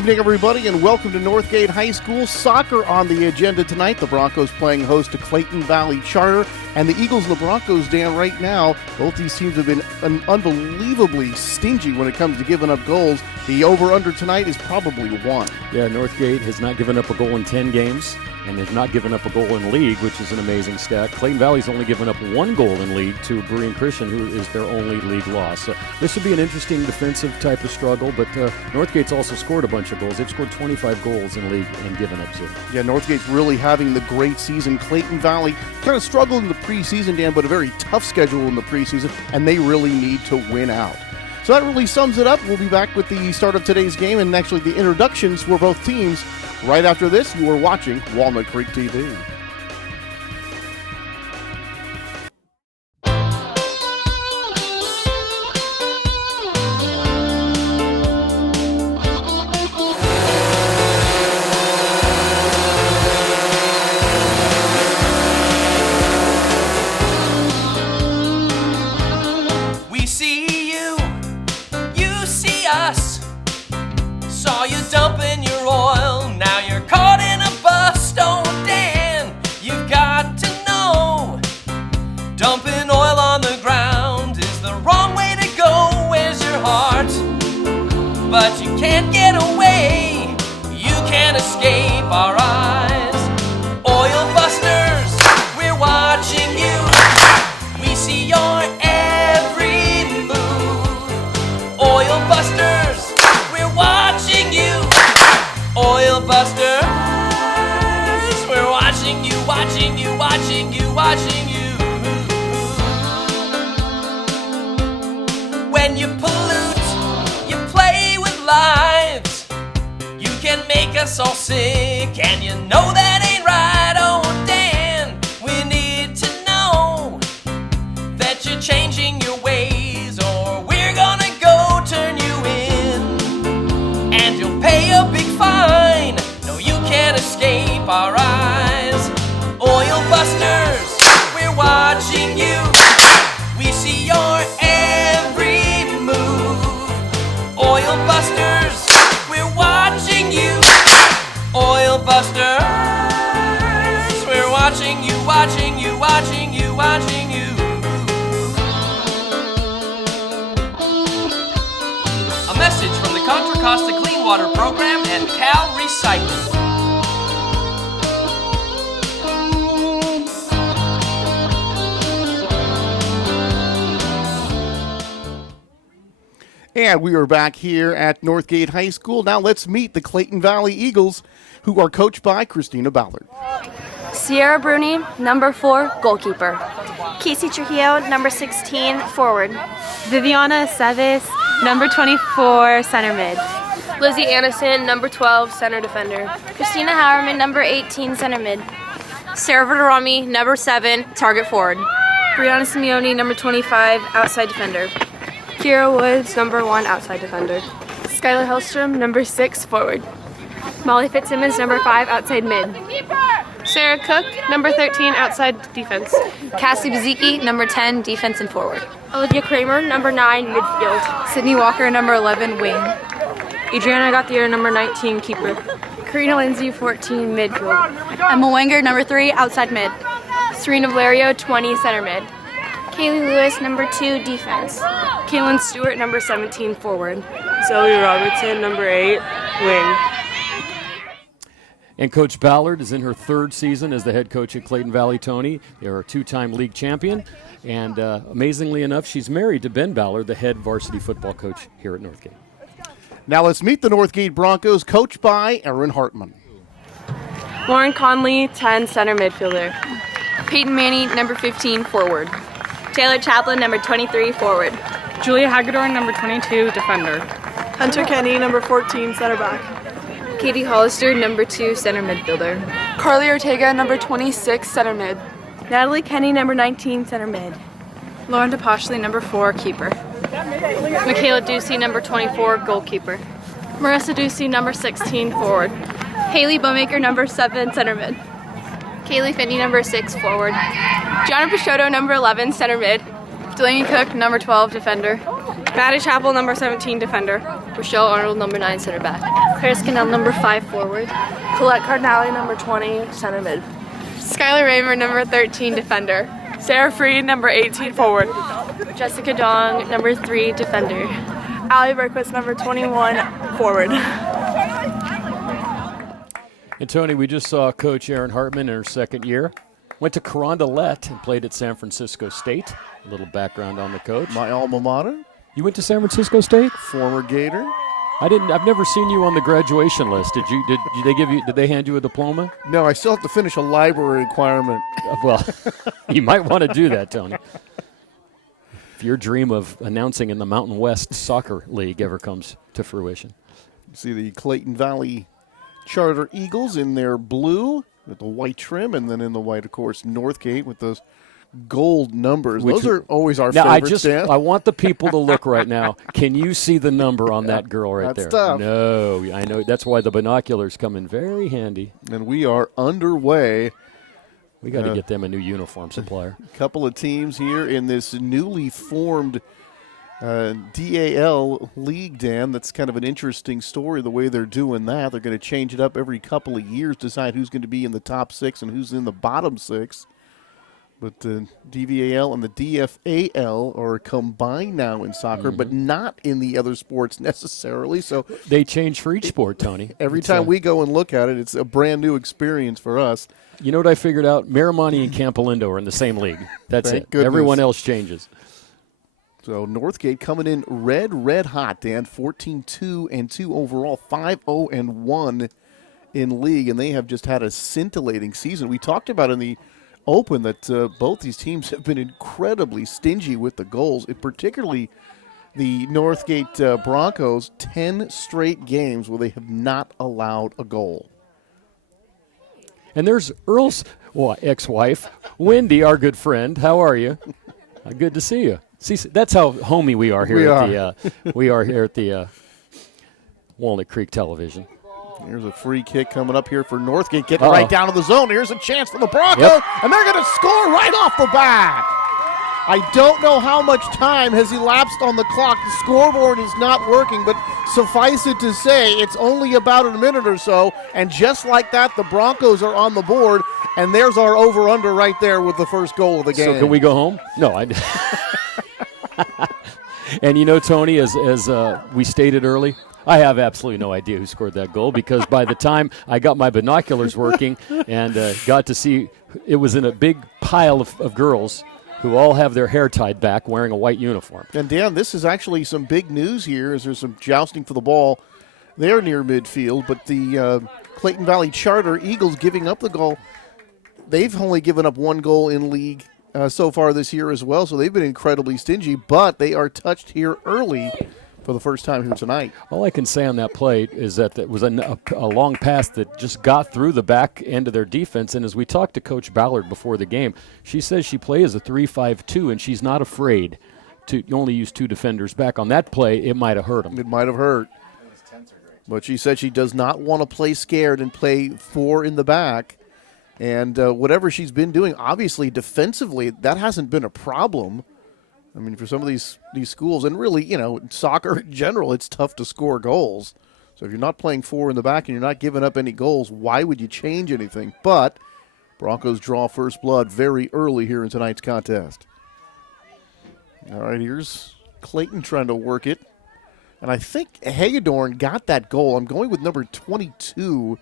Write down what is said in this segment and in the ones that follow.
evening, everybody, and welcome to Northgate High School. Soccer on the agenda tonight. The Broncos playing host to Clayton Valley Charter, and the Eagles and the Broncos, Dan, right now, both these teams have been unbelievably stingy when it comes to giving up goals. The over-under tonight is probably 1. Yeah, Northgate has not given up a goal in 10 games, and has not given up a goal in league, which is an amazing stat. Clayton Valley's only given up 1 goal in league to Berean Christian, who is their only league loss. So this would be an interesting defensive type of struggle, but Northgate's also scored a bunch of goals. They've scored 25 goals in league and given up 0. Yeah, Northgate's really having the great season. Clayton Valley kind of struggled in the preseason, Dan, but a very tough schedule in the preseason, and they really need to win out. So that really sums it up. We'll be back with the start of today's game and actually the introductions for both teams. Right after this, you are watching Walnut Creek TV. We see you, you see us. Saw you dumping your oil, now you're caught in a bust. Oh Dan, you've got to know, dumping oil on the ground is the wrong way to go. Where's your heart? But you can't get away, you can't escape our eyes. Oil busters, we're watching you, we see your every move. Oil busters, we're watching you. Oil busters, we're watching you, watching you, watching you, watching you. When you pollute, you play with lives, you can make us all sick, and you know that ain't right. Oh Dan, we need to know that you're changing your ways, or we're gonna go turn you in, and you'll pay a big fine. No, you can't escape our eyes. Oil busters, we're watching you, we see your every move. Oil busters, we're watching you. Oil busters, we're watching you, watching you, watching you, watching you. A message from the Contra Costa Clean Water Program and Cal Recycling. And we are back here at Northgate High School. Now let's meet the Clayton Valley Eagles, who are coached by Christina Ballard. Sierra Bruni, number 4, goalkeeper. Casey Trujillo, number 16, forward. Viviana Seves, number 24, center mid. Lizzie Anderson, number 12, center defender. Christina Howerman, number 18, center mid. Sarah Verderami, number 7, target forward. Brianna Simeone, number 25, outside defender. Kira Woods, number 1, outside defender. Skylar Hellstrom, number 6, forward. Molly Fitzsimmons, number 5, outside mid. Sarah Cook, number 13, outside defense. Cassie Baziki, number 10, defense and forward. Olivia Kramer, number 9, midfield. Sydney Walker, number 11, wing. Adriana Gauthier, number 19, keeper. Karina Lindsay, 14, midfield. Emma Wenger, number 3, outside mid. Serena Valerio, 20, center mid. Kaylee Lewis, number 2, defense. Kaylin Stewart, number 17, forward. Zoe Robertson, number 8, wing. And Coach Ballard is in her 3rd season as the head coach at Clayton Valley Tony. They're a 2-time league champion. And amazingly enough, she's married to Ben Ballard, the head varsity football coach here at Northgate. Now let's meet the Northgate Broncos, coached by Erin Hartman. Lauren Conley, 10, center midfielder. Peyton Manny, number 15, forward. Taylor Chaplin, number 23, forward. Julia Hagedorn, number 22, defender. Hunter Kenny, number 14, center back. Katie Hollister, number 2, center midfielder. Carly Ortega, number 26, center mid. Natalie Kenny, number 19, center mid. Lauren DePashley, number 4, keeper. Michaela Ducey, number 24, goalkeeper. Marissa Ducey, number 16, forward. Haley Bowmaker, number 7, center mid. Kaylee Finney, number 6, forward. Gianna Picciotto, number 11, center mid. Delaney Cook, number 12, defender. Maddie Chappell, number 17, defender. Rochelle Arnold, number 9, center back. Paris Cannell, number 5, forward. Colette Cardinale, number 20, center mid. Skylar Raymer, number 13, defender. Sarah Freed, number 18, forward. Jessica Dong, number 3, defender. Allie Berquist, number 21, forward. And Tony, we just saw Coach Erin Hartman in her second year. Went to Carondelet and played at San Francisco State. A little background on the coach. My alma mater, You went to San Francisco State? former Gator. I've never seen you on the graduation list. Did they hand you a diploma? No, I still have to finish a library requirement. Well, you might want to do that, Tony. If your dream of announcing in the Mountain West Soccer League ever comes to fruition. See the Clayton Valley Charter Eagles in their blue with the white trim, and then in the white, of course, Northgate with those gold numbers. Those are always our favorites, Dan. I want the people to look right now. Can you see the number on that girl right That's there? tough. No, I know. That's why the binoculars come in very handy. And we are underway. We got to get them a new uniform supplier. A couple of teams here in this newly formed DAL league, Dan. That's kind of an interesting story, the way they're doing that. They're going to change it up every couple of years, decide who's going to be in the top 6 and who's in the bottom 6. But the DVAL and the DFAL are combined now in soccer, but not in the other sports necessarily. So They change for each sport, Tony. every time we go and look at it, it's a brand new experience for us. You know what I figured out? Miramonte and Campolindo are in the same league. That's Thank it. goodness. Everyone else changes. So Northgate coming in red hot, Dan. 14-2-2 overall, 5-0-1 in league, and they have just had a scintillating season. We talked about in the Open that both these teams have been incredibly stingy with the goals, particularly the Northgate Broncos, 10 straight games where they have not allowed a goal. And there's Earl's ex-wife, Wendy, our good friend. How are you? Good to see you. See, that's how homey we are here we are here at the Walnut Creek Television. Here's a free kick coming up here for Northgate, getting right down to the zone. Here's a chance for the Broncos, and they're going to score right off the bat. I don't know how much time has elapsed on the clock. The scoreboard is not working, but suffice it to say, it's only about a minute or so, and just like that, the Broncos are on the board, and there's our over-under right there with the first goal of the game. So can we go home? No, And you know, Tony, as we stated early, I have absolutely no idea who scored that goal because by the time I got my binoculars working and got to see, it was in a big pile of girls who all have their hair tied back wearing a white uniform. And, Dan, this is actually some big news here as there's some jousting for the ball there near midfield, but the Clayton Valley Charter Eagles giving up the goal. They've only given up one goal in league so far this year as well, so they've been incredibly stingy, but they are touched here early for the first time here tonight. All I can say on that play is that it was a long pass that just got through the back end of their defense. And as we talked to Coach Ballard before the game, she says she plays a 3-5-2, and she's not afraid to only use 2 defenders back. On that play, it might have hurt them. It might have hurt. But she said she does not want to play scared and play 4 in the back. And whatever she's been doing, obviously defensively, that hasn't been a problem. I mean, for some of these schools, and really, you know, soccer in general, it's tough to score goals. So if you're not playing 4 in the back and you're not giving up any goals, why would you change anything? But Broncos draw first blood very early here in tonight's contest. All right, here's Clayton trying to work it. And I think Hagedorn got that goal. I'm going with number 22,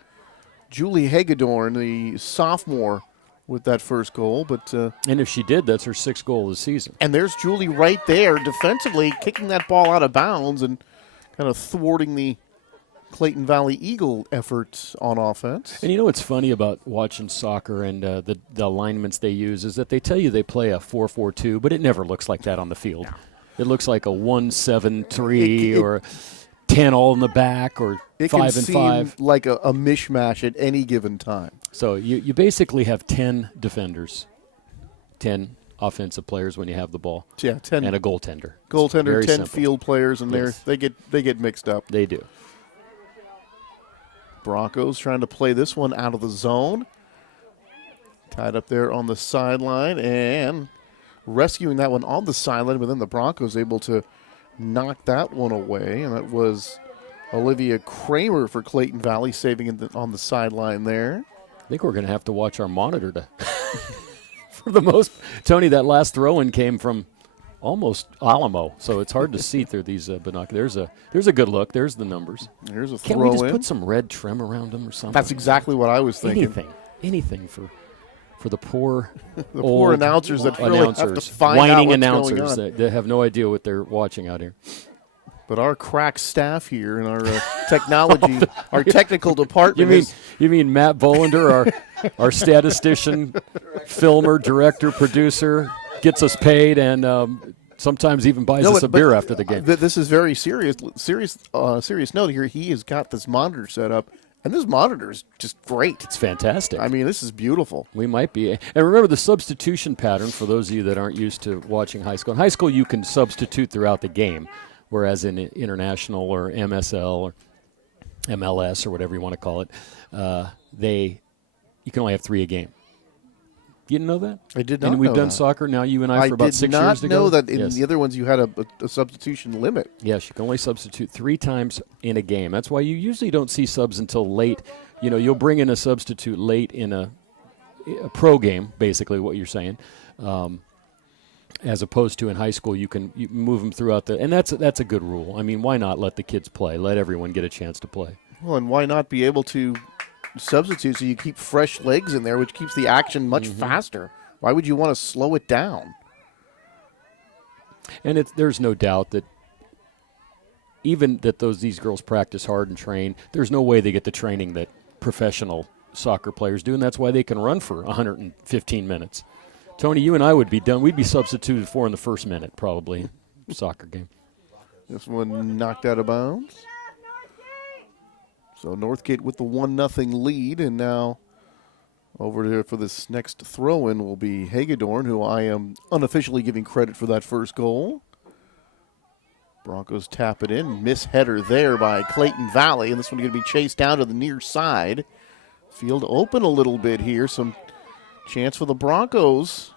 Julie Hagedorn, the sophomore, with that first goal. But and if she did, that's her 6th goal of the season. And there's Julie right there defensively kicking that ball out of bounds and kind of thwarting the Clayton Valley Eagle efforts on offense. And you know what's funny about watching soccer and the alignments they use is that they tell you they play a 4-4-2, but it never looks like that on the field. No. It looks like a 1-7-3 or 10 all in the back or 5 and 5. It can seem like a mishmash at any given time. So you basically have 10 defenders, 10 offensive players when you have the ball. Yeah, 10 and a goaltender. Goaltender, 10 simple. Field players, and yes. they get mixed up. They do. Broncos trying to play this one out of the zone. Tied up there on the sideline and rescuing that one on the sideline, but then the Broncos able to knocked that one away, and that was Olivia Kramer for Clayton Valley, saving it on the sideline there. I think we're going to have to watch our monitor to for the most. Tony, that last throw-in came from almost Alamo, so it's hard to see through these binoculars. There's a good look. There's the numbers. There's a Can't throw we just in. put some red trim around them or something? That's exactly what I was thinking. Anything for the poor The old poor announcers that really have to announcers, find out whining what's announcers going on. that have no idea what they're watching out here. But our crack staff here and our technology, our technical department. You mean Matt Bolander, our statistician, filmer, director, producer, gets us paid and sometimes even buys us a beer after the game. This is very serious note here. He has got this monitor set up, and this monitor is just great. It's fantastic. I mean, this is beautiful. We might be. And remember the substitution pattern for those of you that aren't used to watching high school. In high school, you can substitute throughout the game. Whereas in international or MSL or MLS or whatever you want to call it, you can only have 3 a game. You didn't know that? I did not And we've know done that. soccer now, you and I, for about 6 years ago. I did not know that in Yes. the other ones you had a substitution limit. Yes, you can only substitute 3 times in a game. That's why you usually don't see subs until late. You know, you'll bring in a substitute late in a pro game, basically what you're saying. As opposed to in high school, you move them throughout and that's a good rule. I mean, why not let the kids play? Let everyone get a chance to play. Well, and why not be able to substitute so you keep fresh legs in there, which keeps the action much faster? Why would you want to slow it down? And there's no doubt that even that these girls practice hard and train, there's no way they get the training that professional soccer players do, and that's why they can run for 115 minutes. Tony, you and I would be done. We'd be substituted for in the first minute, probably, soccer game. This one knocked out of bounds. So Northgate with the 1-0 lead, and now over here for this next throw-in will be Hagedorn, who I am unofficially giving credit for that first goal. Broncos tap it in. Miss header there by Clayton Valley, and this one going to be chased down to the near side. Field open a little bit here. Some chance for the Broncos.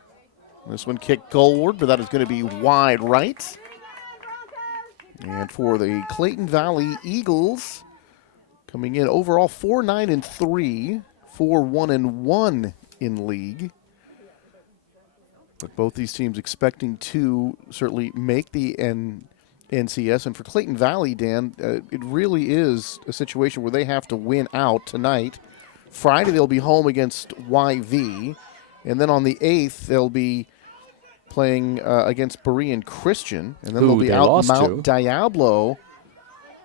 This one kicked goalward, but that is going to be wide right. And for the Clayton Valley Eagles, coming in overall 4-9-3, 4-1-1 in league. But both these teams expecting to certainly make the NCS. And for Clayton Valley, Dan, it really is a situation where they have to win out tonight. Friday they'll be home against YV. And then on the 8th, they'll be playing against Berean Christian. And then they'll be out Mount Diablo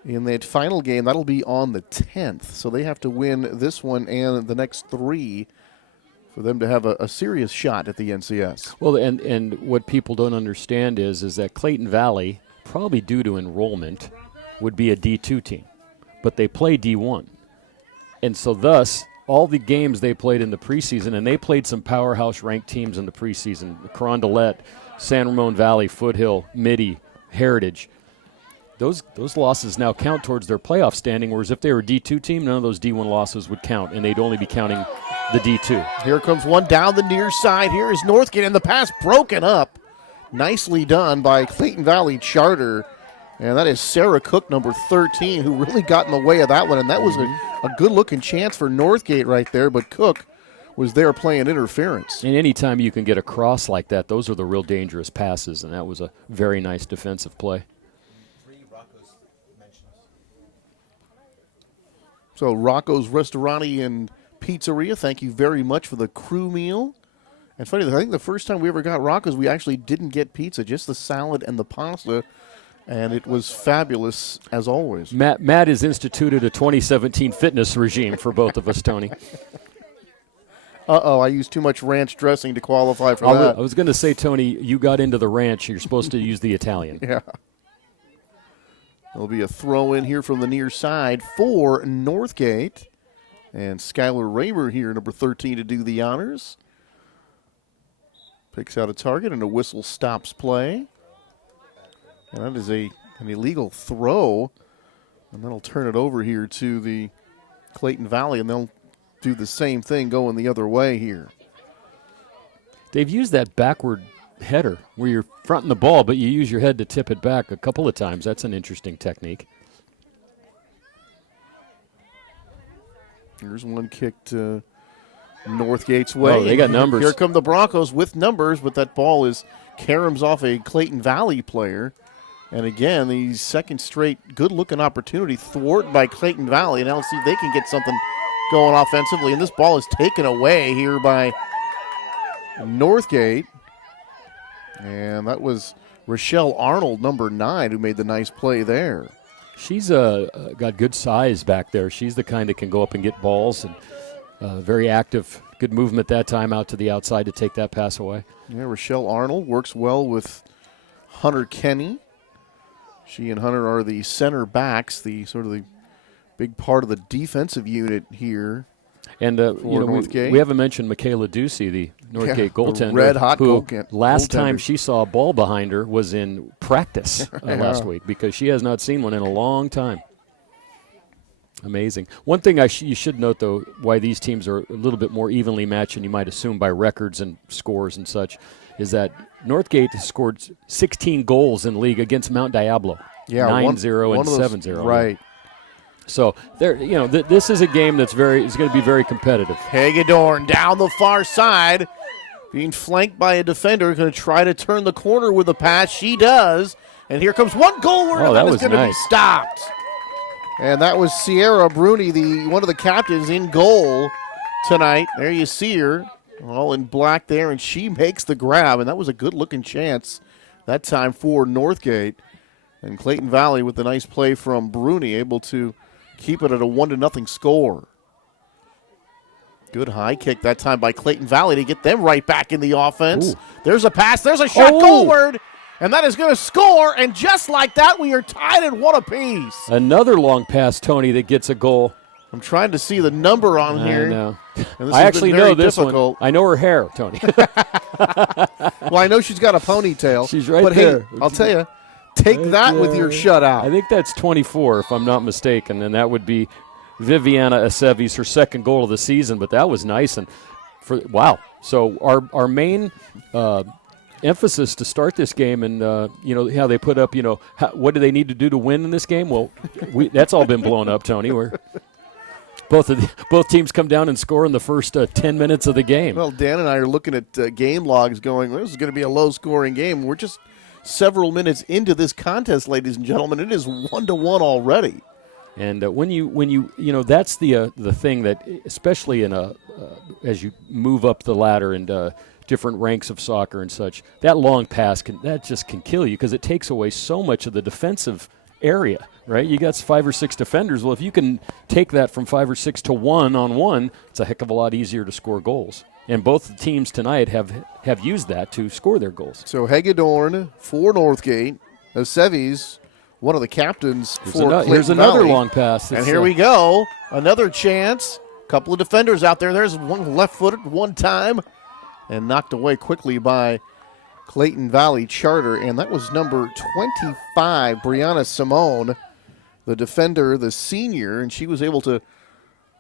in that final game. That'll be on the 10th. So they have to win this one and the next 3 for them to have a serious shot at the NCS. Well, and what people don't understand is that Clayton Valley, probably due to enrollment, would be a D2 team. But they play D1. And so thus, all the games they played in the preseason, and they played some powerhouse ranked teams in the preseason, Carondelet, San Ramon Valley, Foothill, Midi, Heritage. Those losses now count towards their playoff standing, whereas if they were a D2 team, none of those D1 losses would count, and they'd only be counting the D2. Here comes one down the near side. Here is Northgate, and the pass broken up. Nicely done by Clayton Valley Charter. And that is Sarah Cook, number 13, who really got in the way of that one. And that was a good-looking chance for Northgate right there, but Cook was there playing interference. And anytime you can get a cross like that, those are the real dangerous passes, and that was a very nice defensive play. So Rocco's Restaurante and Pizzeria, thank you very much for the crew meal. And funny, I think the first time we ever got Rocco's, we actually didn't get pizza, just the salad and the pasta. And it was fabulous, as always. Matt has instituted a 2017 fitness regime for both of us, Tony. I used too much ranch dressing to qualify for that. I was going to say, Tony, you got into the ranch. You're supposed to use the Italian. Yeah. There'll be a throw in here from the near side for Northgate. And Skylar Raymer here, number 13, to do the honors. Picks out a target, and a whistle stops play. And that is an illegal throw. And that'll turn it over here to the Clayton Valley, and they'll do the same thing going the other way here. They've used that backward header where you're fronting the ball, but you use your head to tip it back a couple of times. That's an interesting technique. Here's one kicked Northgate's way. Oh, they got numbers. Here come the Broncos with numbers, but that ball is caroms off a Clayton Valley player. And again, the second straight good-looking opportunity thwarted by Clayton Valley. And now let's see if they can get something going offensively. And this ball is taken away here by Northgate. And that was Rochelle Arnold, number 9, who made the nice play there. She's got good size back there. She's the kind that can go up and get balls, and very active, good movement that time out to the outside to take that pass away. Yeah, Rochelle Arnold works well with Hunter Kenny. She and Hunter are the center backs, the sort of the big part of the defensive unit here. And Northgate. we haven't mentioned Michaela Ducey, the Northgate goaltender, red-hot who last goaltender. time she saw a ball behind her was in practice last week, because she has not seen one in a long time. Amazing. One thing you should note, though, why these teams are a little bit more evenly matched than you might assume by records and scores and such, is that Northgate has scored 16 goals in league against Mount Diablo. Yeah, 9-0 and 7-0. Right. So there, this is a game that's going to be very competitive. Hagedorn down the far side, being flanked by a defender, going to try to turn the corner with a pass. She does, and here comes one goal where that is going to be stopped. And that was Sierra Bruni, one of the captains, in goal tonight. There you see her, all in black there, and she makes the grab, and that was a good-looking chance that time for Northgate. And Clayton Valley with the nice play from Bruni, able to keep it at a 1-0 score. Good high kick that time by Clayton Valley to get them right back in the offense. Ooh. There's a pass. There's a shot goalward. And that is going to score. And just like that, we are tied at 1 apiece. Another long pass, Tony, that gets a goal. I'm trying to see the number on here. I know. I actually know this difficult. one. I know her hair, Tony. Well, I know she's got a ponytail. She's right but there. Hey, I'll tell you. Take that with your shutout. I think that's 24, if I'm not mistaken, and that would be Viviana Aceves, her second goal of the season. But that was nice, and wow. So our main emphasis to start this game, and how they put up, what do they need to do to win in this game? Well, that's all been blown up, Tony. Where both teams come down and score in the first 10 minutes of the game. Well, Dan and I are looking at game logs, going, this is going to be a low-scoring game. We're just several minutes into this contest, ladies and gentlemen. It is 1-1 already. And when you that's the thing that, especially as you move up the ladder and different ranks of soccer and such, that long pass just can kill you, because it takes away so much of the defensive area, right? You got 5 or 6 defenders. Well, if you can take that from 5 or 6 to 1-on-1, it's a heck of a lot easier to score goals. And both teams tonight have used that to score their goals. So Hagedorn for Northgate. Aceves, one of the captains for Clayton Valley. Here's another long pass. And here we go. Another chance. Couple of defenders out there. There's one left-footed one time. And knocked away quickly by Clayton Valley Charter. And that was number 25, Brianna Simone, the defender, the senior. And she was able to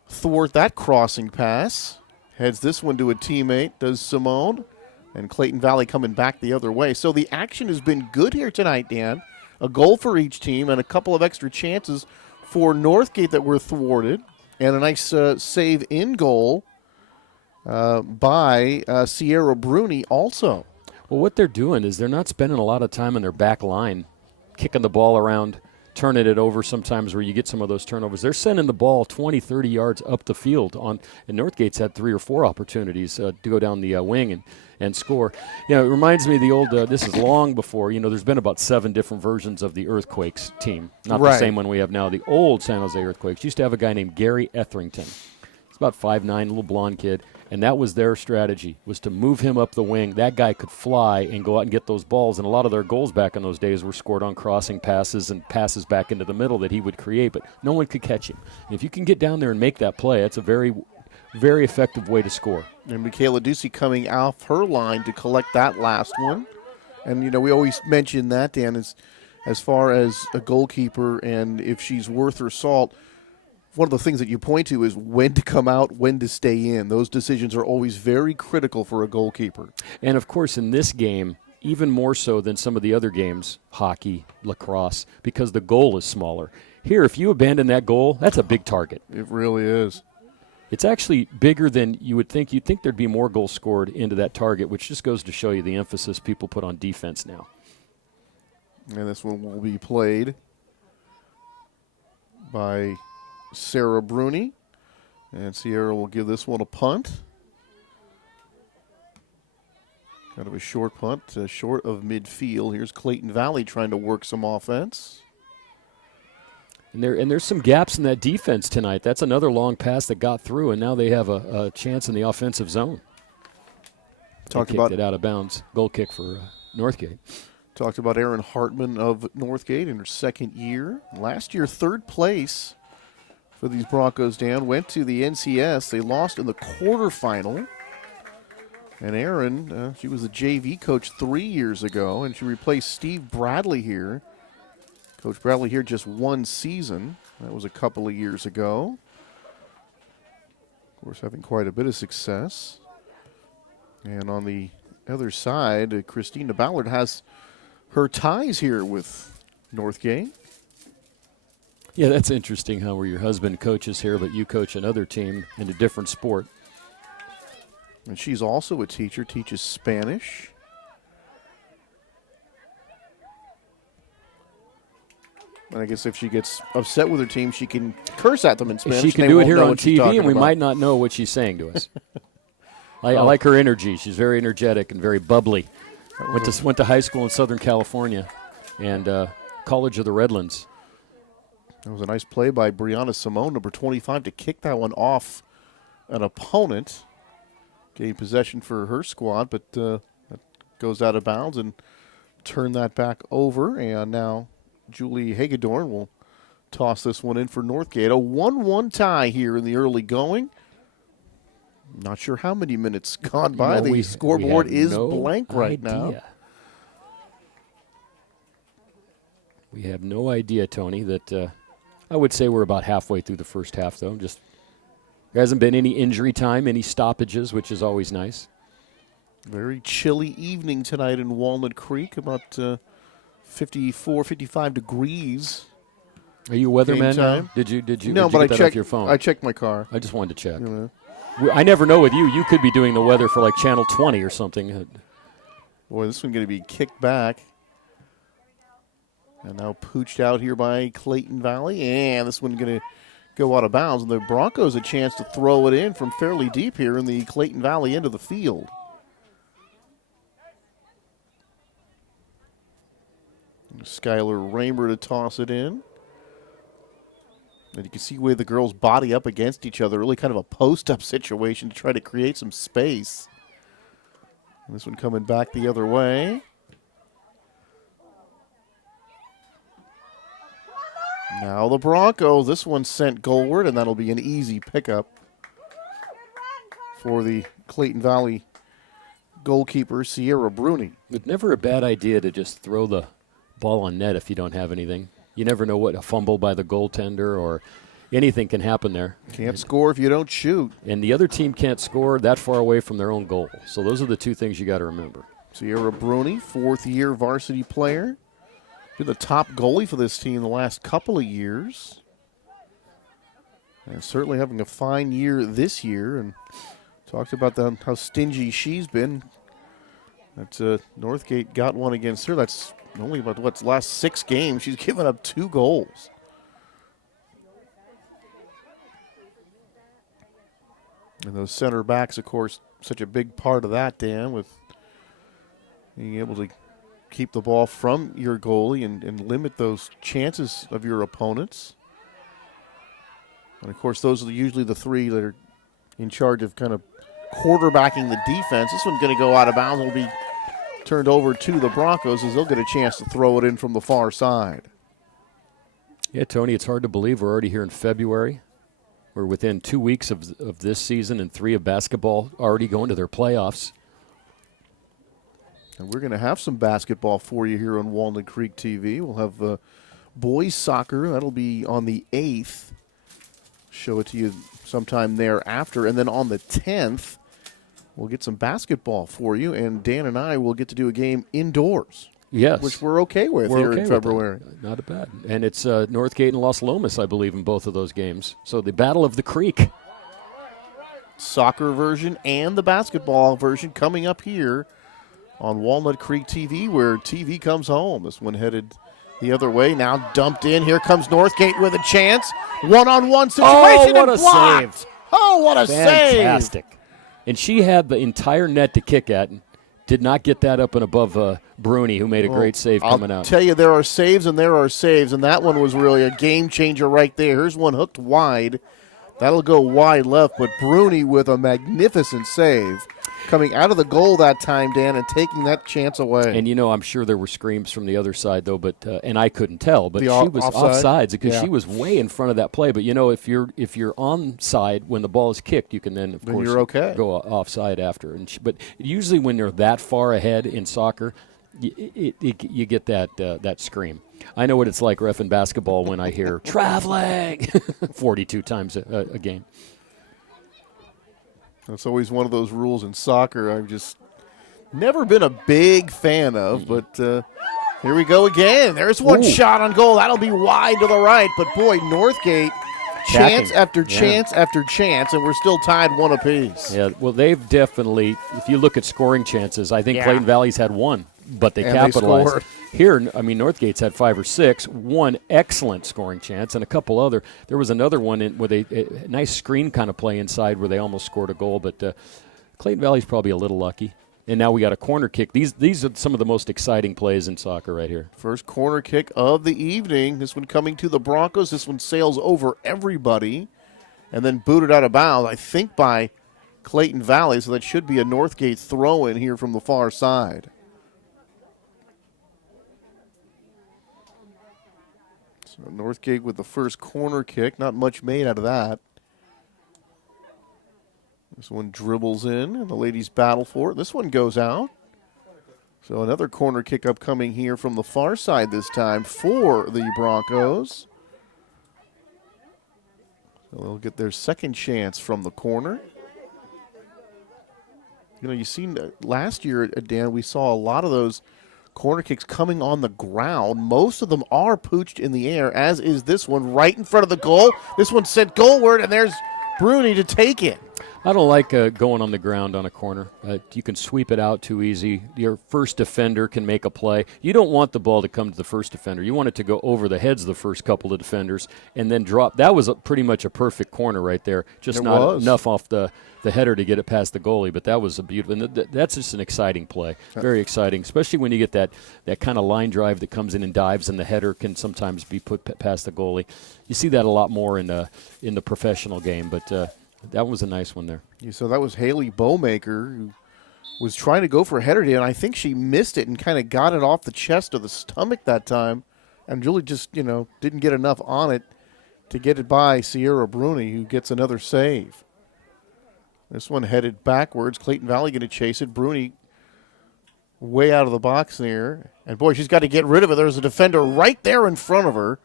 thwart that crossing pass. Heads this one to a teammate, does Simone. And Clayton Valley coming back the other way. So the action has been good here tonight, Dan. A goal for each team and a couple of extra chances for Northgate that were thwarted. And a nice save in goal by Sierra Bruni also. Well, what they're doing is they're not spending a lot of time in their back line, kicking the ball around, turning it over sometimes where you get some of those turnovers. They're sending the ball 20, 30 yards up the field. And Northgate's had 3 or 4 opportunities to go down the wing and score. It reminds me of the old, this is long before, there's been about 7 different versions of the Earthquakes team. Not the same one we have now. The old San Jose Earthquakes used to have a guy named Gary Etherington. He's about 5'9", little blonde kid. And that was their strategy, was to move him up the wing. That guy could fly and go out and get those balls. And a lot of their goals back in those days were scored on crossing passes and passes back into the middle that he would create. But no one could catch him. And if you can get down there and make that play, that's a very, very effective way to score. And Michaela Ducey coming off her line to collect that last one. And, we always mention that, Dan, as far as a goalkeeper and if she's worth her salt. One of the things that you point to is when to come out, when to stay in. Those decisions are always very critical for a goalkeeper. And, of course, in this game, even more so than some of the other games, hockey, lacrosse, because the goal is smaller. Here, if you abandon that goal, that's a big target. It really is. It's actually bigger than you would think. You'd think there'd be more goals scored into that target, which just goes to show you the emphasis people put on defense now. And this one will be played by Sarah Bruni. And Sierra will give this one a punt. Kind of a short punt, short of midfield. Here's Clayton Valley trying to work some offense. And there's some gaps in that defense tonight. That's another long pass that got through, and now they have a chance in the offensive zone. Talked kicked about it out of bounds. Goal kick for Northgate. Talked about Erin Hartman of Northgate in her second year. Last year, third place for these Broncos, Dan. Went to the NCS. They lost in the quarterfinal. And Erin, she was the JV coach 3 years ago, and she replaced Steve Bradley here. Coach Bradley here just one season. That was a couple of years ago. Of course, having quite a bit of success. And on the other side, Christina Ballard has her ties here with Northgate. Yeah, that's interesting how where your husband coaches here, but you coach another team in a different sport. And she's also a teacher, teaches Spanish. And I guess if she gets upset with her team, she can curse at them in Spanish. She can do it here on TV, and we might not know what she's saying to us. I like her energy. She's very energetic and very bubbly. Went to high school in Southern California and College of the Redlands. That was a nice play by Brianna Simone, number 25, to kick that one off an opponent. Gain possession for her squad, but that goes out of bounds and turn that back over. And now Julie Hagedorn will toss this one in for Northgate. A 1-1 tie here in the early going. Not sure how many minutes gone by. The scoreboard is blank right now. We have no idea, Tony, that I would say we're about halfway through the first half, though. There hasn't been any injury time, any stoppages, which is always nice. Very chilly evening tonight in Walnut Creek, about 54, 55 degrees. Are you a weatherman now? Did you? No, but I checked your phone. I checked my car. I just wanted to check. You know. I never know with you. You could be doing the weather for like Channel 20 or something. Boy, this one's going to be kicked back. And now pooched out here by Clayton Valley. And this one's going to go out of bounds. And the Broncos a chance to throw it in from fairly deep here in the Clayton Valley end of the field. Skylar Raymer to toss it in. And you can see where the girls body up against each other. Really kind of a post-up situation to try to create some space. And this one coming back the other way. Now the Broncos. This one sent goalward, and that'll be an easy pickup for the Clayton Valley goalkeeper, Sierra Bruni. It's never a bad idea to just throw the ball on net if you don't have anything. You never know what a fumble by the goaltender or anything can happen there. Can't score if you don't shoot. And the other team can't score that far away from their own goal. So those are the two things you got to remember. Sierra Bruni, fourth-year varsity player. Been the top goalie for this team the last couple of years. And certainly having a fine year this year. And talked about how stingy she's been. That's Northgate got one against her. That's only about last 6 games. She's given up 2 goals. And those center backs, of course, such a big part of that, Dan, with being able to keep the ball from your goalie and limit those chances of your opponents. And, of course, those are usually the 3 that are in charge of kind of quarterbacking the defense. This one's going to go out of bounds. It'll be turned over to the Broncos as they'll get a chance to throw it in from the far side. Yeah, Tony, it's hard to believe we're already here in February. We're within 2 weeks of this season and 3 of basketball already going to their playoffs. And we're going to have some basketball for you here on Walnut Creek TV. We'll have boys soccer. That'll be on the 8th. Show it to you sometime thereafter. And then on the 10th, we'll get some basketball for you, and Dan and I will get to do a game indoors. Yes. Which we're okay with We're here okay in with February. that. Not bad. And it's Northgate and Los Lomas, I believe, in both of those games. So the Battle of the Creek. Soccer version and the basketball version coming up here on Walnut Creek TV, where TV comes home. This one headed the other way, now dumped in. Here comes Northgate with a chance. One-on-one situation what and a blocked. save. Oh, what a save. Fantastic. And she had the entire net to kick at and did not get that up and above Bruni, who made a great save coming out. I'll tell you, there are saves and there are saves, and that one was really a game changer right there. Here's one hooked wide. That'll go wide left, but Bruni with a magnificent save coming out of the goal that time, Dan, and taking that chance away. And, I'm sure there were screams from the other side, though, but and I couldn't tell. But she was offside? offsides because she was way in front of that play. But, if you're onside when the ball is kicked, you can then, of course, you're okay. go offside after. But usually when they're that far ahead in soccer, you get that scream. I know what it's like reffing basketball when I hear traveling 42 times a game. That's always one of those rules in soccer I've just never been a big fan of, but here we go again. There's one shot on goal. That'll be wide to the right, but boy, Northgate, chance after chance after chance, and we're still tied one apiece. Yeah, well, they've definitely, if you look at scoring chances, I think Clayton Valley's had one, but they capitalized. Here, Northgate's had 5 or 6, one excellent scoring chance, and a couple other. There was another one with a nice screen kind of play inside where they almost scored a goal, but Clayton Valley's probably a little lucky. And now we got a corner kick. These are some of the most exciting plays in soccer right here. First corner kick of the evening. This one coming to the Broncos. This one sails over everybody and then booted out of bounds, I think, by Clayton Valley, so that should be a Northgate throw-in here from the far side. So Northgate with the first corner kick. Not much made out of that. This one dribbles in, and the ladies battle for it. This one goes out. So another corner kick upcoming here from the far side this time for the Broncos. So they'll get their second chance from the corner. You've seen last year, Dan, we saw a lot of those corner kicks coming on the ground. Most of them are pooched in the air, as is this one right in front of the goal. This one sent goalward, and there's Bruni to take it. I don't like going on the ground on a corner. You can sweep it out too easy. Your first defender can make a play. You don't want the ball to come to the first defender. You want it to go over the heads of the first couple of defenders and then drop. That was pretty much a perfect corner right there. Just not enough off the header to get it past the goalie, but that was a beautiful. And that's just an exciting play. Very exciting, especially when you get that kind of line drive that comes in and dives, and the header can sometimes be put past the goalie. You see that a lot more in the professional game, but that was a nice one there. So that was Haley Bowmaker, who was trying to go for a header, and I think she missed it and kind of got it off the chest or the stomach that time, and Julie just, didn't get enough on it to get it by Sierra Bruni, who gets another save. This one headed backwards. Clayton Valley going to chase it. Bruni way out of the box there. And, boy, she's got to get rid of it. There's a defender right there in front of her.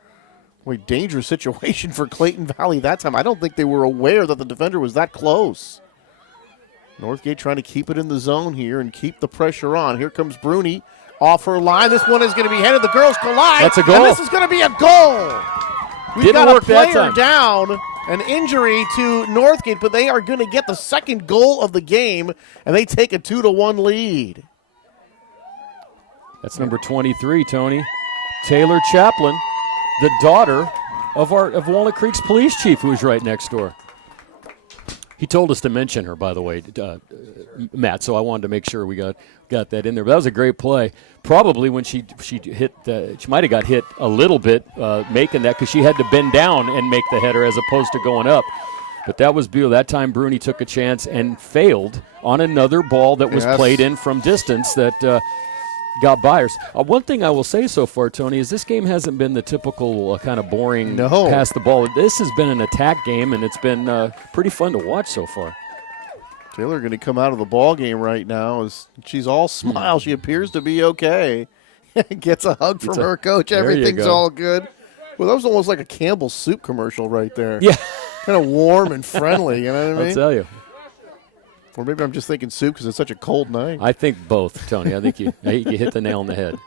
Boy, dangerous situation for Clayton Valley that time. I don't think they were aware that the defender was that close. Northgate trying to keep it in the zone here and keep the pressure on. Here comes Bruni off her line. This one is going to be headed. The girls collide. That's a goal. And this is going to be a goal. We've got a player down, an injury to Northgate, but they are going to get the second goal of the game, and they take a 2-1 lead. That's number 23, Tony. Taylor Chaplin, the daughter of Walnut Creek's police chief, who's right next door. He told us to mention her, by the way, Matt, so I wanted to make sure we got that in there. But that was a great play. Probably when she hit, she might have got hit a little bit making that, because she had to bend down and make the header as opposed to going up. But that was beautiful. That time Bruni took a chance and failed on another ball that was played in from distance that got by us. One thing I will say so far, Tony, is this game hasn't been the typical kind of boring pass the ball. This has been an attack game, and it's been pretty fun to watch so far. Taylor going to come out of the ball game right now. She's all smile. She appears to be okay. Gets a hug from her coach. Everything's all good. Well, that was almost like a Campbell's soup commercial right there. Yeah. Kind of warm and friendly, you know what I mean? I'll tell you. Or maybe I'm just thinking soup because it's such a cold night. I think both, Tony. I think you hit the nail on the head.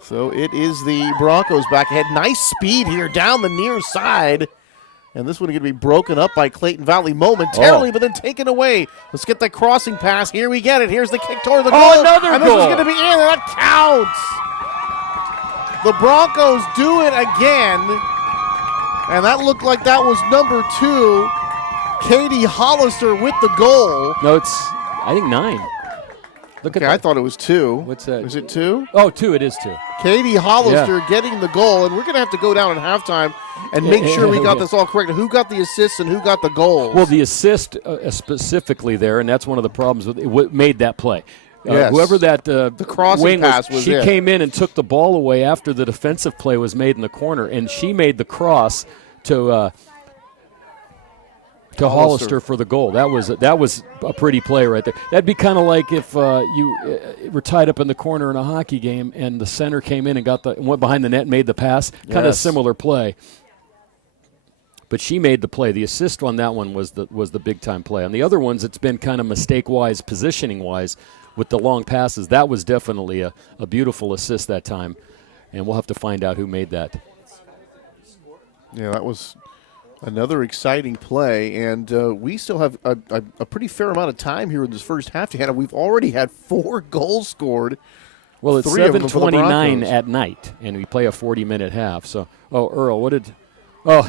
So it is the Broncos back ahead. Nice speed here down the near side. And this one going to be broken up by Clayton Valley momentarily, but then taken away. Let's get that crossing pass. Here we get it. Here's the kick toward the goal. Another and goal. This is going to be in, and that counts. The Broncos do it again. And that looked like that was number 2. Katie Hollister with the goal. No, it's, I think 9. Look at Okay, that. I thought it was 2. What's that? Is it 2? Oh, 2. It is 2. Katie Hollister getting the goal, and we're going to have to go down at halftime and make sure we got this all correct. Who got the assists and who got the goals? Well, the assist specifically there, and that's one of the problems with what made that play. Yes. Whoever that the crossing wing pass was she it. came in and took the ball away after the defensive play was made in the corner, and she made the cross to Hollister for the goal. That was a pretty play right there. That'd be kind of like if you were tied up in the corner in a hockey game and the center came in and went behind the net and made the pass. Kind of Yes. similar play. But she made the play. The assist on that one was the big time play. On the other ones, it's been kind of mistake wise, positioning wise, with the long passes. That was definitely a beautiful assist that time, and we'll have to find out who made that. Yeah, that was another exciting play, and we still have a pretty fair amount of time here in this first half to hand. We've already had 4 goals scored. Well, it's 3 of them for the 7:29 Broncos. at night, and we play a 40-minute half. So, Earl, what did? Oh,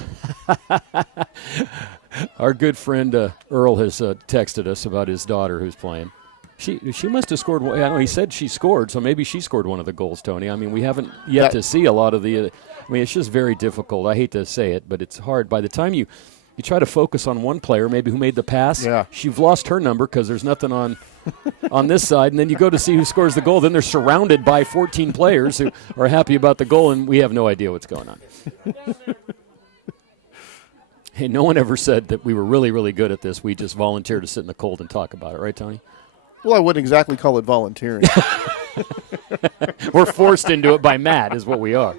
our good friend Earl has texted us about his daughter who's playing. She must have scored. I know he said she scored, so maybe she scored one of the goals, Tony. I mean, we haven't yet to see a lot of the. I mean, it's just very difficult. I hate to say it, but it's hard. By the time you try to focus on one player, maybe who made the pass, she's lost her number because there's nothing on this side, and then you go to see who scores the goal. Then they're surrounded by 14 players who are happy about the goal, and we have no idea what's going on. Hey, no one ever said that we were really, really good at this. We just volunteered to sit in the cold and talk about it, right, Tony? Well, I wouldn't exactly call it volunteering. We're forced into it by Matt, is what we are.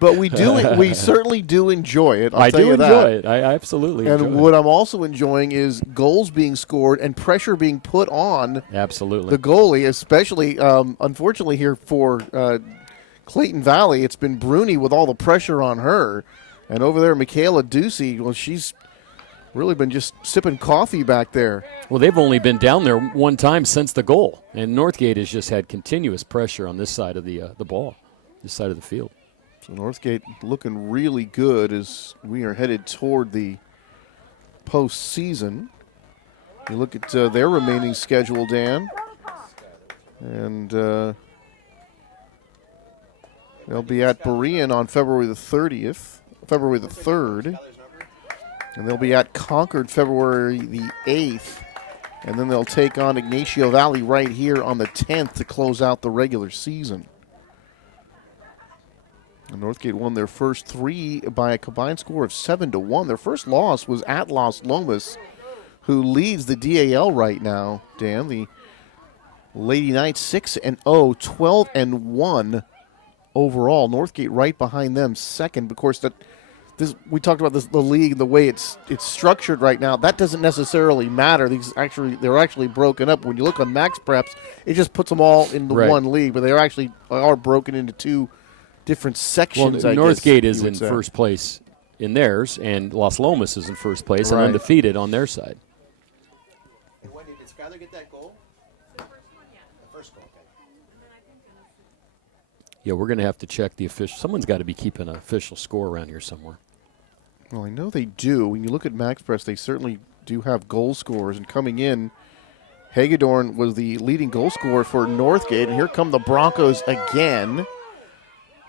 But we do. We certainly do enjoy it. I do enjoy it. I absolutely enjoy it. And what I'm also enjoying is goals being scored and pressure being put on absolutely the goalie, especially, unfortunately, here for Clayton Valley. It's been Bruni with all the pressure on her. And over there, Michaela Ducey, well, she's really been just sipping coffee back there. Well, they've only been down there one time since the goal. And Northgate has just had continuous pressure on this side of the ball, this side of the field. So Northgate looking really good as we are headed toward the postseason. You look at their remaining schedule, Dan. And they'll be at Berean on February the 3rd. And they'll be at Concord February the 8th. And then they'll take on Ignacio Valley right here on the 10th to close out the regular season. And Northgate won their first 3 by a combined score of 7-1. Their first loss was at Los Lomas, who leads the DAL right now, Dan. The Lady Knights 6-0, 12-1 overall. Northgate right behind them, second. Of course, we talked about the league, the way it's structured right now. That doesn't necessarily matter. They're actually broken up. When you look on Max Preps, it just puts them all in the one league, but they are broken into 2 different sections. Well, Northgate is in first place in theirs, and Las Lomas is in first place and undefeated on their side. Wendy, did Skyler get that goal? The first goal, okay. Yeah, we're going to have to check the official. Someone's got to be keeping an official score around here somewhere. Well, I know they do. When you look at Max Press, they certainly do have goal scorers. And coming in, Hagedorn was the leading goal scorer for Northgate. And here come the Broncos again.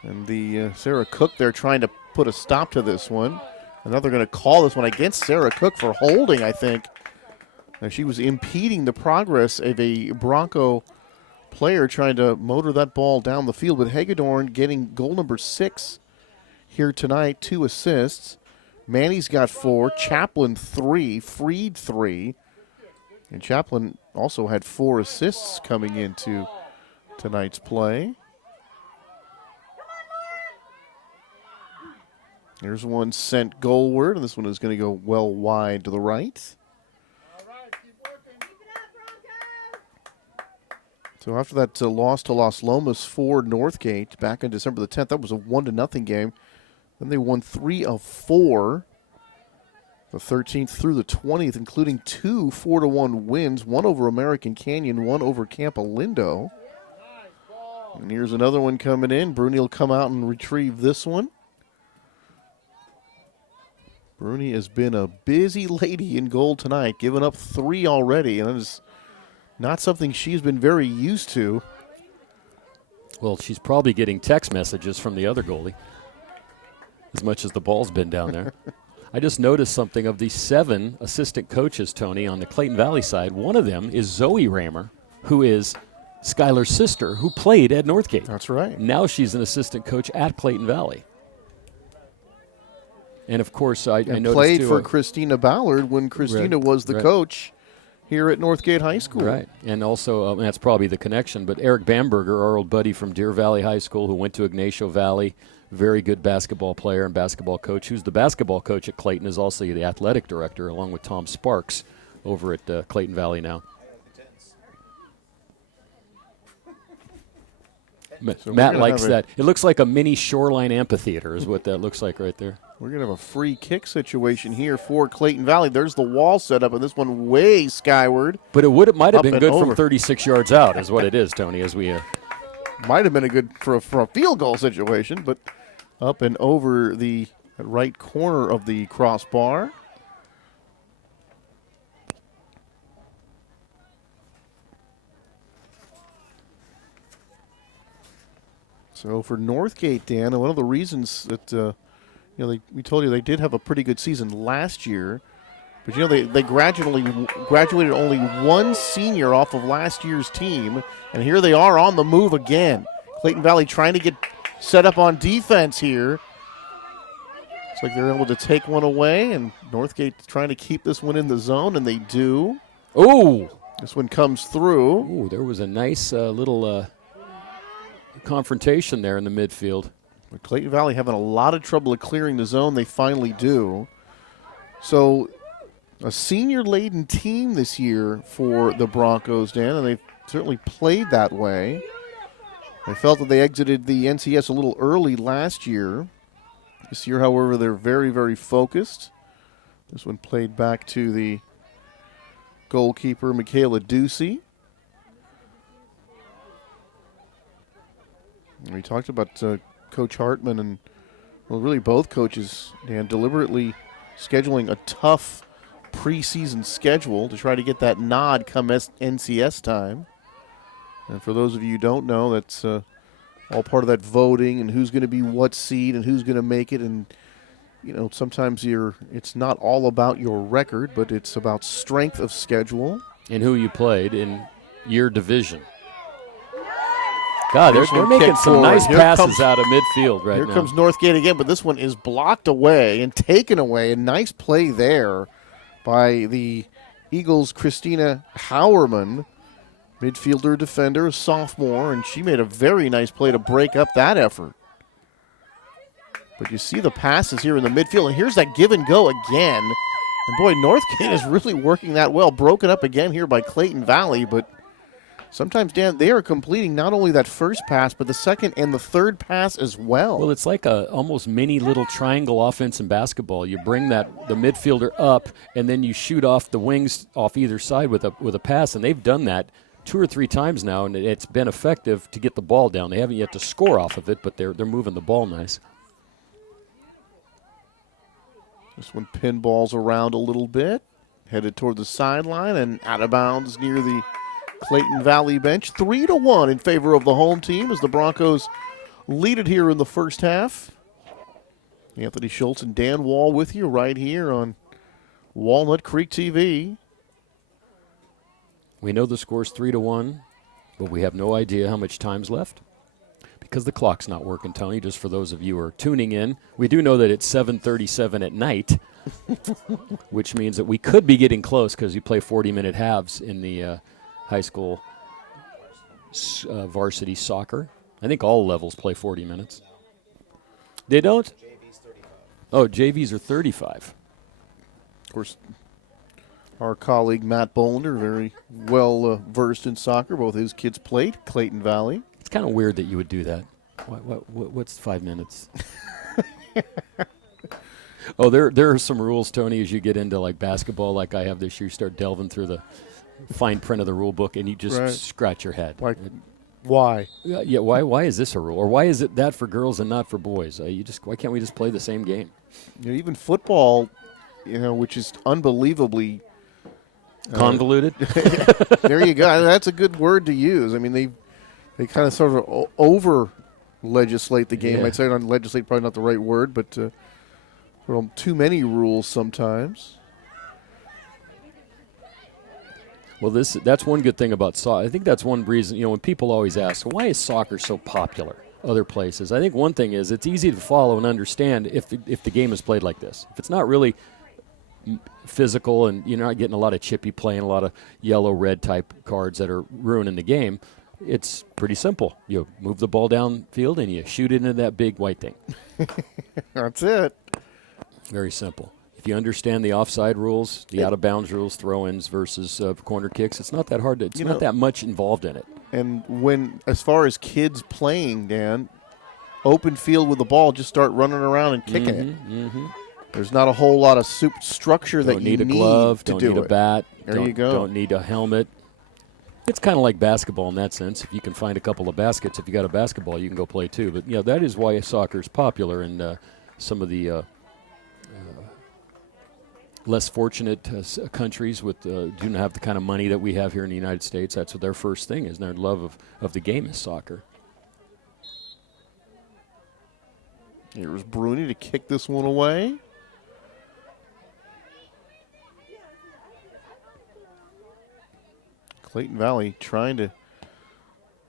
And the Sarah Cook there trying to put a stop to this one. And now they're going to call this one against Sarah Cook for holding, I think. She was impeding the progress of a Bronco player trying to motor that ball down the field. But Hagedorn getting goal number 6 here tonight, 2 assists. Manny's got 4, Chaplin 3, Freed 3. And Chaplin also had 4 assists coming into tonight's play. There's one sent goalward, and this one is going to go well wide to the right. So after that loss to Las Lomas for Northgate back on December the 10th, that was a 1-0 game. Then they won 3 of 4, the 13th through the 20th, including 2 4-1 wins, one over American Canyon, one over Camp Alindo. And here's another one coming in. Bruni will come out and retrieve this one. Bruni has been a busy lady in goal tonight, giving up 3 already, and that is not something she's been very used to. Well, she's probably getting text messages from the other goalie, as much as the ball's been down there. I just noticed something of the 7 assistant coaches, Tony, on the Clayton Valley side. One of them is Zoe Rammer, who is Skylar's sister, who played at Northgate. That's right. Now she's an assistant coach at Clayton Valley. And, of course, I noticed, played too, for Christina Ballard when Christina was the coach here at Northgate High School. Right, and also, that's probably the connection, but Eric Bamberger, our old buddy from Deer Valley High School who went to Ignacio Valley, very good basketball player and basketball coach, who's the basketball coach at Clayton, is also the athletic director, along with Tom Sparks over at Clayton Valley now. So Matt likes that. It looks like a mini shoreline amphitheater is what that looks like right there. We're going to have a free kick situation here for Clayton Valley. There's the wall set up, and this one way skyward. But it might have been good over. from 36 yards out is what it is, Tony, as we might have been a good for a field goal situation, but up and over the right corner of the crossbar. So for Northgate, Dan, one of the reasons that we told you they did have a pretty good season last year, but they graduated only one senior off of last year's team, and here they are on the move again. Clayton Valley trying to get set up on defense here. It's like they're able to take one away, and Northgate trying to keep this one in the zone, and they do. Oh! This one comes through. Ooh, there was a nice little confrontation there in the midfield. But Clayton Valley having a lot of trouble at clearing the zone. They finally do. So a senior-laden team this year for the Broncos, Dan, and they've certainly played that way. I felt that they exited the NCS a little early last year. This year, however, they're very, very focused. This one played back to the goalkeeper, Michaela Ducey. And we talked about Coach Hartman and, well, really both coaches, Dan, deliberately scheduling a tough preseason schedule to try to get that nod come NCS time. And for those of you who don't know, that's all part of that voting and who's going to be what seed and who's going to make it. And, sometimes it's not all about your record, but it's about strength of schedule. And who you played in your division. God, they're making some nice passes out of midfield right now. Here comes Northgate again, but this one is blocked away and taken away. A nice play there by the Eagles' Christina Howerman, midfielder, defender, a sophomore, and she made a very nice play to break up that effort. But you see the passes here in the midfield, and here's that give and go again. And boy, Northgate is really working that well. Broken up again here by Clayton Valley, but sometimes, Dan, they are completing not only that first pass, but the second and the third pass as well. Well, it's like a almost mini little triangle offense in basketball. You bring the midfielder up, and then you shoot off the wings off either side with a pass, and they've done that 2 or 3 times now, and it's been effective to get the ball down. They haven't yet to score off of it, but they're moving the ball nice. This one pinballs around a little bit, headed toward the sideline and out of bounds near the Clayton Valley bench. 3-1 in favor of the home team as the Broncos lead it here in the first half. Anthony Schultz and Dan Wall with you right here on Walnut Creek TV. We know the score's 3-1, but we have no idea how much time's left because the clock's not working, Tony, just for those of you who are tuning in. We do know that it's 7:37 at night, which means that we could be getting close because you play 40-minute halves in the high school varsity soccer. I think all levels play 40 minutes. They don't? JV's 35. Oh, JVs are 35. Of course, Our colleague Matt Bolender, very well versed in soccer. Both his kids played Clayton Valley. It's kind of weird that you would do that. What's 5 minutes? Oh, there are some rules, Tony, as you get into like basketball, like I have this year. You start delving through the fine print of the rule book, and you just scratch your head. Why? Yeah. Why is this a rule, or why is it that for girls and not for boys? Why can't we just play the same game? Even football, which is unbelievably convoluted. There you go. That's a good word to use. I mean, they kind of sort of over legislate the game. Yeah. I'd say legislate probably not the right word, but too many rules sometimes. Well, that's one good thing about soccer. I think that's one reason, when people always ask, why is soccer so popular other places? I think one thing is it's easy to follow and understand if the game is played like this. If it's not really physical and you're not getting a lot of chippy play and a lot of yellow-red type cards that are ruining the game, it's pretty simple. You move the ball downfield and you shoot it into that big white thing. That's it. Very simple. If you understand the offside rules, the out-of-bounds rules, throw-ins versus corner kicks, it's not that hard. It's not that much involved in it. And as far as kids playing, Dan, open field with the ball, just start running around and kicking it. Mm-hmm. There's not a whole lot of structure that you need a glove, to don't do need a bat. There you go. Don't need a helmet. It's kind of like basketball in that sense. If you can find a couple of baskets, if you got a basketball, you can go play too. But that is why soccer is popular in some of the less fortunate countries with do not have the kind of money that we have here in the United States. That's what their first thing is. Their love of the game is soccer. Here's Bruni to kick this one away. Clayton Valley trying to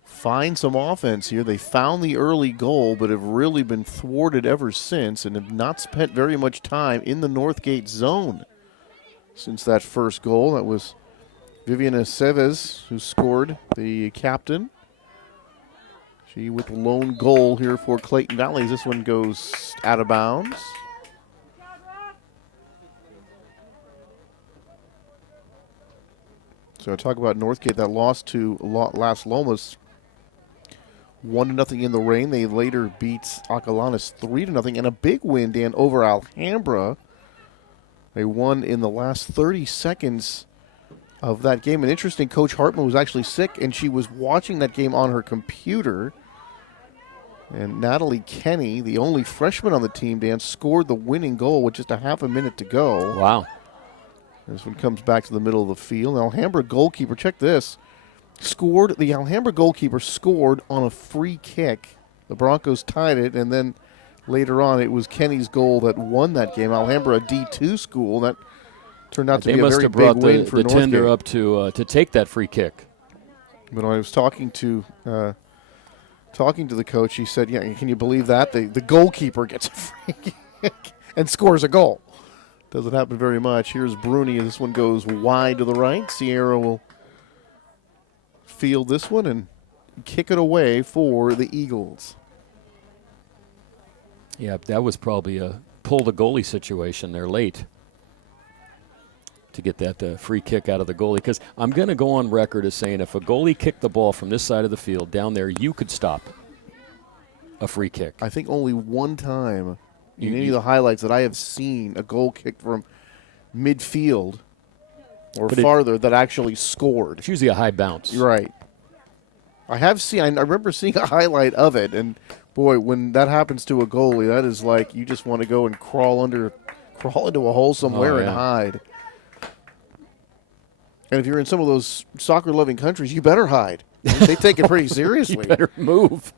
find some offense here. They found the early goal, but have really been thwarted ever since and have not spent very much time in the Northgate zone since that first goal. That was Viviana Seves who scored, the captain. She with the lone goal here for Clayton Valley. This one goes out of bounds. So I talk about Northgate that lost to Las Lomas 1-0 in the rain. They later beat Acalanes 3-0 and a big win, Dan, over Alhambra. They won in the last 30 seconds of that game. And interesting, Coach Hartman was actually sick, and she was watching that game on her computer. And Natalie Kenny, the only freshman on the team, Dan, scored the winning goal with just a half a minute to go. Wow. This one comes back to the middle of the field. Alhambra goalkeeper, check this, the Alhambra goalkeeper scored on a free kick. The Broncos tied it, and then later on it was Kenny's goal that won that game. Alhambra, a D2 school, that turned out to be a very big win for Northgate. They must have brought the tender up to take that free kick. But when I was talking to the coach, he said, yeah, can you believe that? The goalkeeper gets a free kick and scores a goal. Doesn't happen very much. Here's Bruni. This one goes wide to the right. Sierra will field this one and kick it away for the Eagles. Yeah, that was probably a pull the goalie situation there late to get that free kick out of the goalie. Because I'm going to go on record as saying if a goalie kicked the ball from this side of the field down there, you could stop a free kick. I think only one time in any of the highlights that I have seen a goal kicked from midfield or farther that actually scored. It's usually a high bounce. Right. I remember seeing a highlight of it, and boy, when that happens to a goalie, that is like you just want to go and crawl into a hole somewhere and hide. And if you're in some of those soccer-loving countries, you better hide. They take it pretty seriously. You better move.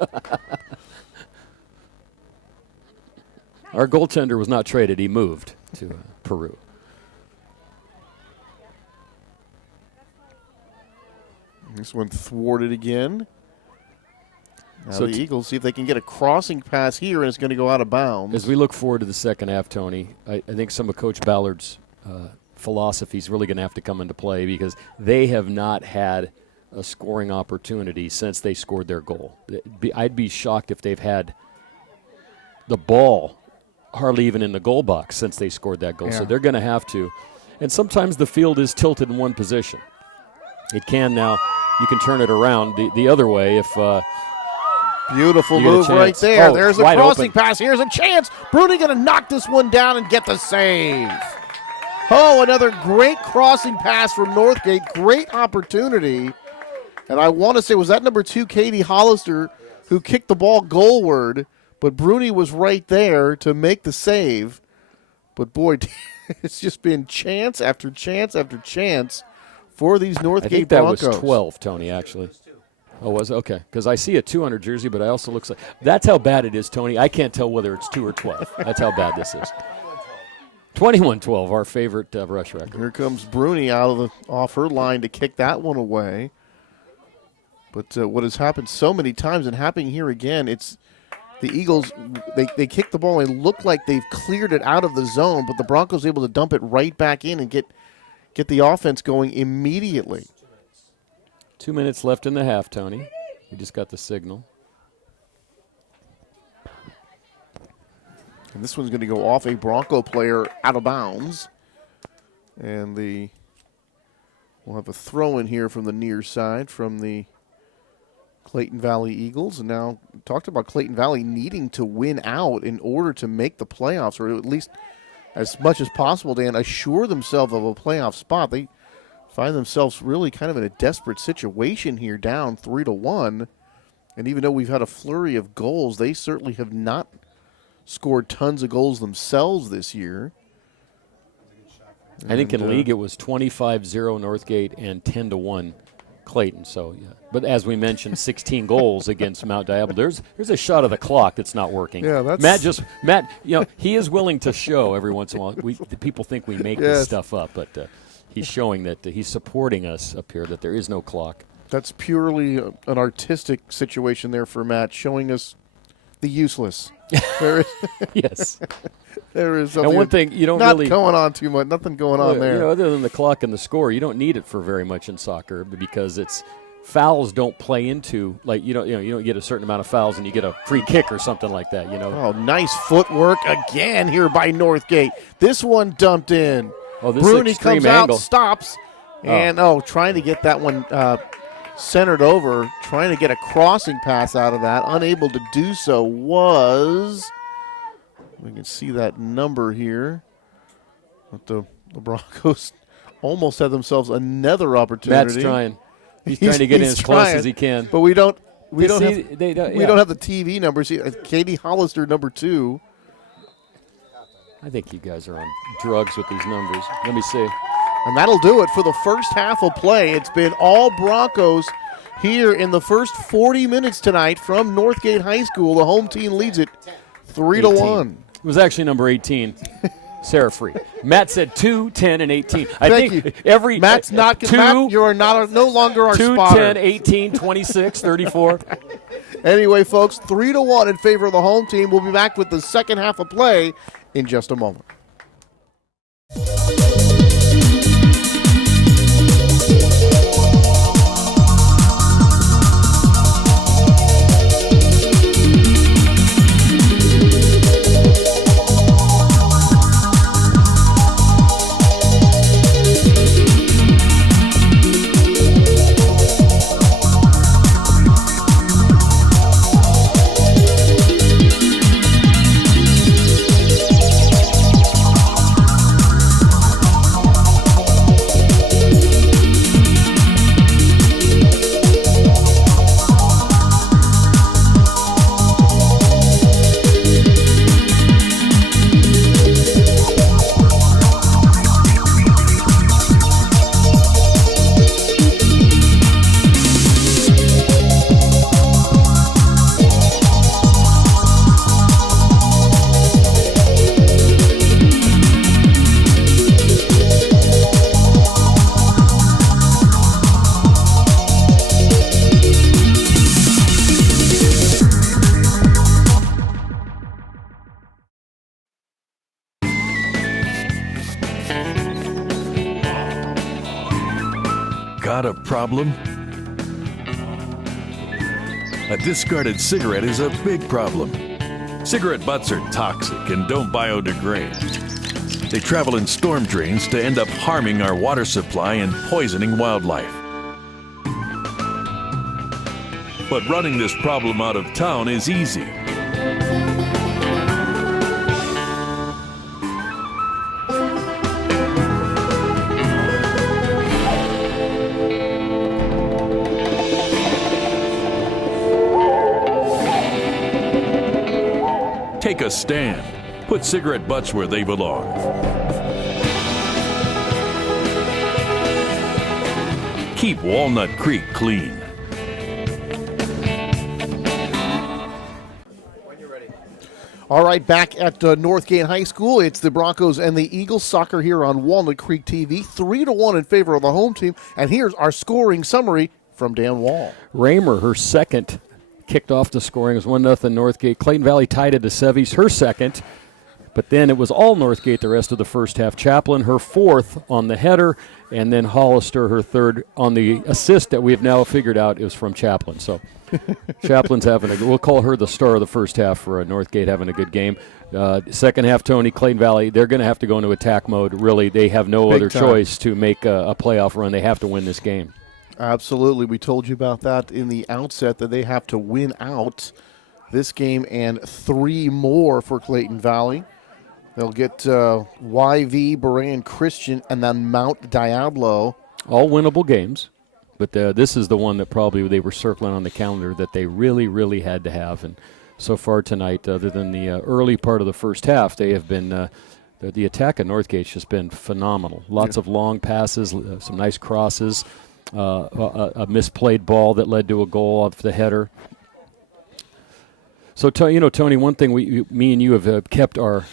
Our goaltender was not traded. He moved to Peru. This one thwarted again. Now the Eagles see if they can get a crossing pass here, and it's going to go out of bounds. As we look forward to the second half, Tony, I think some of Coach Ballard's philosophy is really going to have to come into play because they have not had a scoring opportunity since they scored their goal. I'd be shocked if they've had the ball hardly even in the goal box since they scored that goal. Yeah. So they're going to have to. And sometimes the field is tilted in one position. It can now. You can turn it around the other way if Beautiful you get a move right chance. there. Oh, There's a wide crossing open. pass. Here's a chance. Bruni going to knock this one down and get the save. Oh, another great crossing pass from Northgate. Great opportunity. And I want to say, was that number 2, Katie Hollister, who kicked the ball goalward, but Bruni was right there to make the save. But boy, it's just been chance after chance after chance for these Northgate I think that Broncos. was 12, Tony, actually. Oh, was it? Okay. Because I see a 200 jersey, but I also looks like that's how bad it is, Tony. I can't tell whether it's 2 or 12. That's how bad this is. 21-12, our favorite rush record. Here comes Bruni off her line to kick that one away. But what has happened so many times and happening here again, it's the Eagles, they kick the ball and look like they've cleared it out of the zone, but the Broncos able to dump it right back in and get the offense going immediately. 2 minutes left in the half, Tony. We just got the signal. And this one's going to go off a Bronco player out of bounds. And we'll have a throw in here from the near side from the Clayton Valley Eagles. And now talked about Clayton Valley needing to win out in order to make the playoffs, or at least as much as possible, Dan, assure themselves of a playoff spot. They find themselves really kind of in a desperate situation here, down 3-1. And even though we've had a flurry of goals, they certainly have not scored tons of goals themselves this year. I think in league it was 25-0 Northgate and 10-1 Clayton. So, yeah. But as we mentioned, 16 goals against Mount Diablo. There's a shot of the clock that's not working. Yeah, that's Matt. You know, he is willing to show every once in a while. People think we make this stuff up, but he's showing that he's supporting us up here. That there is no clock. That's purely an artistic situation there for Matt, showing us the useless. There is, Yes. there is And one thing you don't not really going on too much. Nothing going on there. You know, other than the clock and the score, you don't need it for very much in soccer because fouls don't play into you don't get a certain amount of fouls and you get a free kick or something like that. You know. Oh, nice footwork again here by Northgate. This one dumped in. Oh, this Bruni extreme comes angle. out, stops, and trying to get that one centered over, trying to get a crossing pass out of that. Unable to do so was, we can see that number here. But the Broncos almost had themselves another opportunity. Matt's trying. He's trying to get in as close as he can. But we don't have the TV numbers. Katie Hollister, number 2. I think you guys are on drugs with these numbers. Let me see. And that'll do it for the first half of play. It's been all Broncos here in the first 40 minutes tonight from Northgate High School. The home team leads it 3-1. It was actually number 18, Sarah Free. Matt said 2, 10, and 18. Thank you. Every Matt's not 2, Matt, you are no longer our 2, spotter. 10, 18, 26, 34. Anyway, folks, 3-1 in favor of the home team. We'll be back with the second half of play in just a moment. Got a problem? A discarded cigarette is a big problem. Cigarette butts are toxic and don't biodegrade. They travel in storm drains to end up harming our water supply and poisoning wildlife. But running this problem out of town is easy. Take a stand. Put cigarette butts where they belong. Keep Walnut Creek clean. All right, back at Northgate High School, it's the Broncos and the Eagles. Soccer here on Walnut Creek TV, 3-1 in favor of the home team. And here's our scoring summary from Dan Wall. Raymer, her second, kicked off the scoring. It was 1-0 Northgate. Clayton Valley tied it to Sevies, her second. But then it was all Northgate the rest of the first half. Chaplin, her fourth on the header, and then Hollister, her third on the assist that we have now figured out is from Chaplin. So Chaplin's we'll call her the star of the first half for Northgate, having a good game. Second half, Tony, Clayton Valley, they're going to have to go into attack mode. Really, they have no other choice to make a playoff run. They have to win this game. Absolutely. We told you about that in the outset, that they have to win out this game and 3 more for Clayton Valley. They'll get YV, Berean Christian, and then Mount Diablo. All winnable games, but this is the one that probably they were circling on the calendar that they really, really had to have. And so far tonight, other than the early part of the first half, they have been the attack at Northgate's just been phenomenal. Lots of long passes, some nice crosses, a misplayed ball that led to a goal off the header. So, Tony, one thing me and you have kept our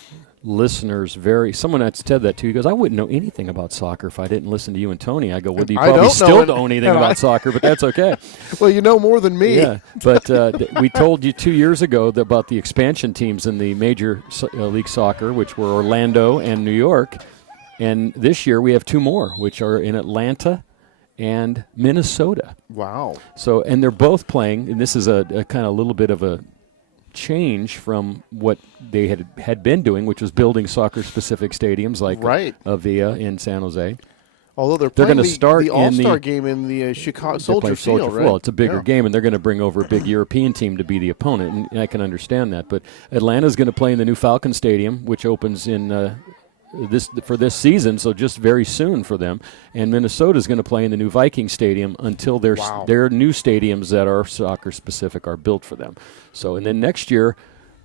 listeners someone had said that too. He goes, I wouldn't know anything about soccer if I didn't listen to you and Tony. I go, well, you probably still don't know anything about soccer, but that's okay. Well, you know more than me. Yeah, but we told you 2 years ago about the expansion teams in the Major League Soccer, which were Orlando and New York. And this year we have 2 more, which are in Atlanta and Minnesota. Wow. So, and they're both playing, and this is a kind of little bit of a change from what they had been doing, which was building soccer-specific stadiums like Avia in San Jose. Although they're going to start the All-Star game in the Chicago Soldier Field, right? Well, it's a bigger game, and they're going to bring over a big European team to be the opponent, and I can understand that. But Atlanta's going to play in the new Falcon Stadium, which opens in for this season, so just very soon for them. And Minnesota's going to play in the new Viking Stadium until their new stadiums that are soccer-specific are built for them. So, and then next year,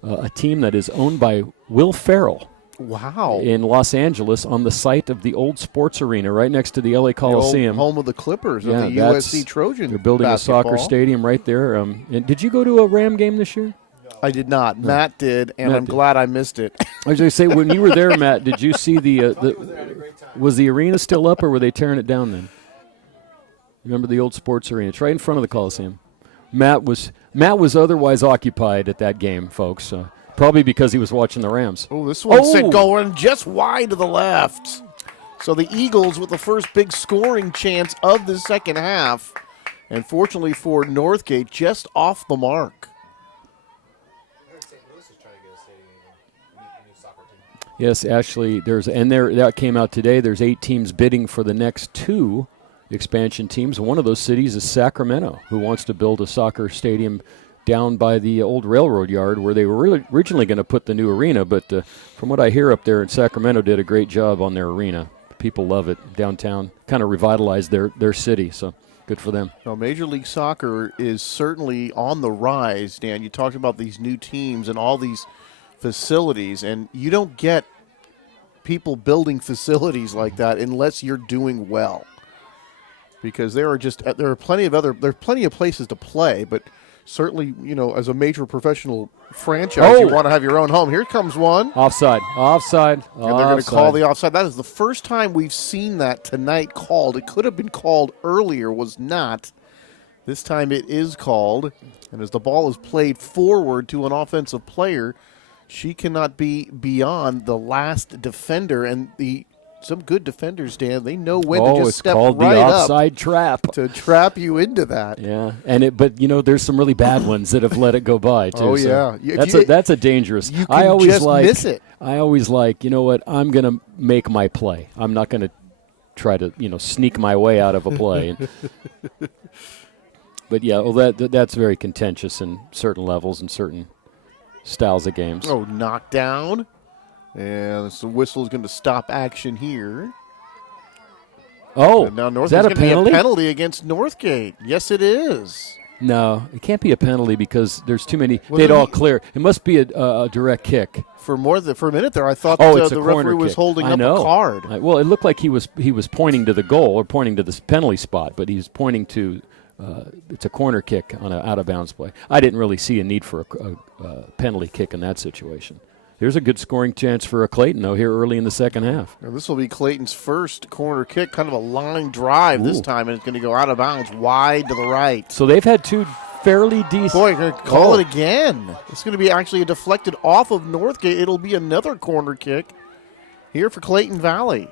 a team that is owned by Will Ferrell. Wow. In Los Angeles on the site of the old sports arena right next to the LA Coliseum. The home of the Clippers and the USC Trojans. They're building basketball. A soccer stadium right there. And did you go to a Ram game this year? I did not. No. Matt did, and I'm glad I missed it. I was going to say, when you were there, Matt, did you see was the arena still up, or were they tearing it down then? Remember the old sports arena? It's right in front of the Coliseum. Matt was otherwise occupied at that game, folks. Probably because he was watching the Rams. Oh, this one's going just wide to the left. So the Eagles with the first big scoring chance of the second half. And fortunately for Northgate, just off the mark. Yes, actually, that came out today. There's 8 teams bidding for the next 2 expansion teams. One of those cities is Sacramento, who wants to build a soccer stadium down by the old railroad yard where they were originally going to put the new arena. But from what I hear up there in Sacramento, did a great job on their arena. People love it downtown. Kind of revitalized their city. So good for them. Well, Major League Soccer is certainly on the rise, Dan. You talked about these new teams and all these facilities, and you don't get people building facilities like that unless you're doing well, because there are plenty of places to play, but certainly, as a major professional franchise, you want to have your own home. Here comes one. Offside. And they're going to call the offside. That is the first time we've seen that tonight called. It could have been called earlier, was not. This time it is called, and as the ball is played forward to an offensive player, she cannot be beyond the last defender, and the good defenders, Dan. They know when to Oh, just it's step called right the up offside trap. to trap you into that. Yeah, but there's some really bad ones that have let it go by too. Oh, so yeah. That's a dangerous. You I can always just miss it. I always like, you know what? I'm gonna make my play. I'm not gonna try to sneak my way out of a play. But yeah, well, that's very contentious in certain levels and certain styles of games. Oh, knockdown. And the whistle is going to stop action here. Oh, and now is that a going to be penalty? a penalty against Northgate. Yes, it is. No, it can't be a penalty because there's too many. They'd all clear. It must be a direct kick. For a minute there, I thought it's the a corner referee was kick. holding I up know. a card. Well, it looked like he was pointing to the goal or pointing to the penalty spot, but he's pointing to it's a corner kick on an out-of-bounds play. I didn't really see a need for a penalty kick in that situation. Here's a good scoring chance for Clayton, though, here early in the second half. Now, this will be Clayton's first corner kick, kind of a line drive this time, and it's going to go out of bounds wide to the right. So they've had two fairly decent. Boy, going to call it again. It's going to be actually deflected off of Northgate. It'll be another corner kick here for Clayton Valley.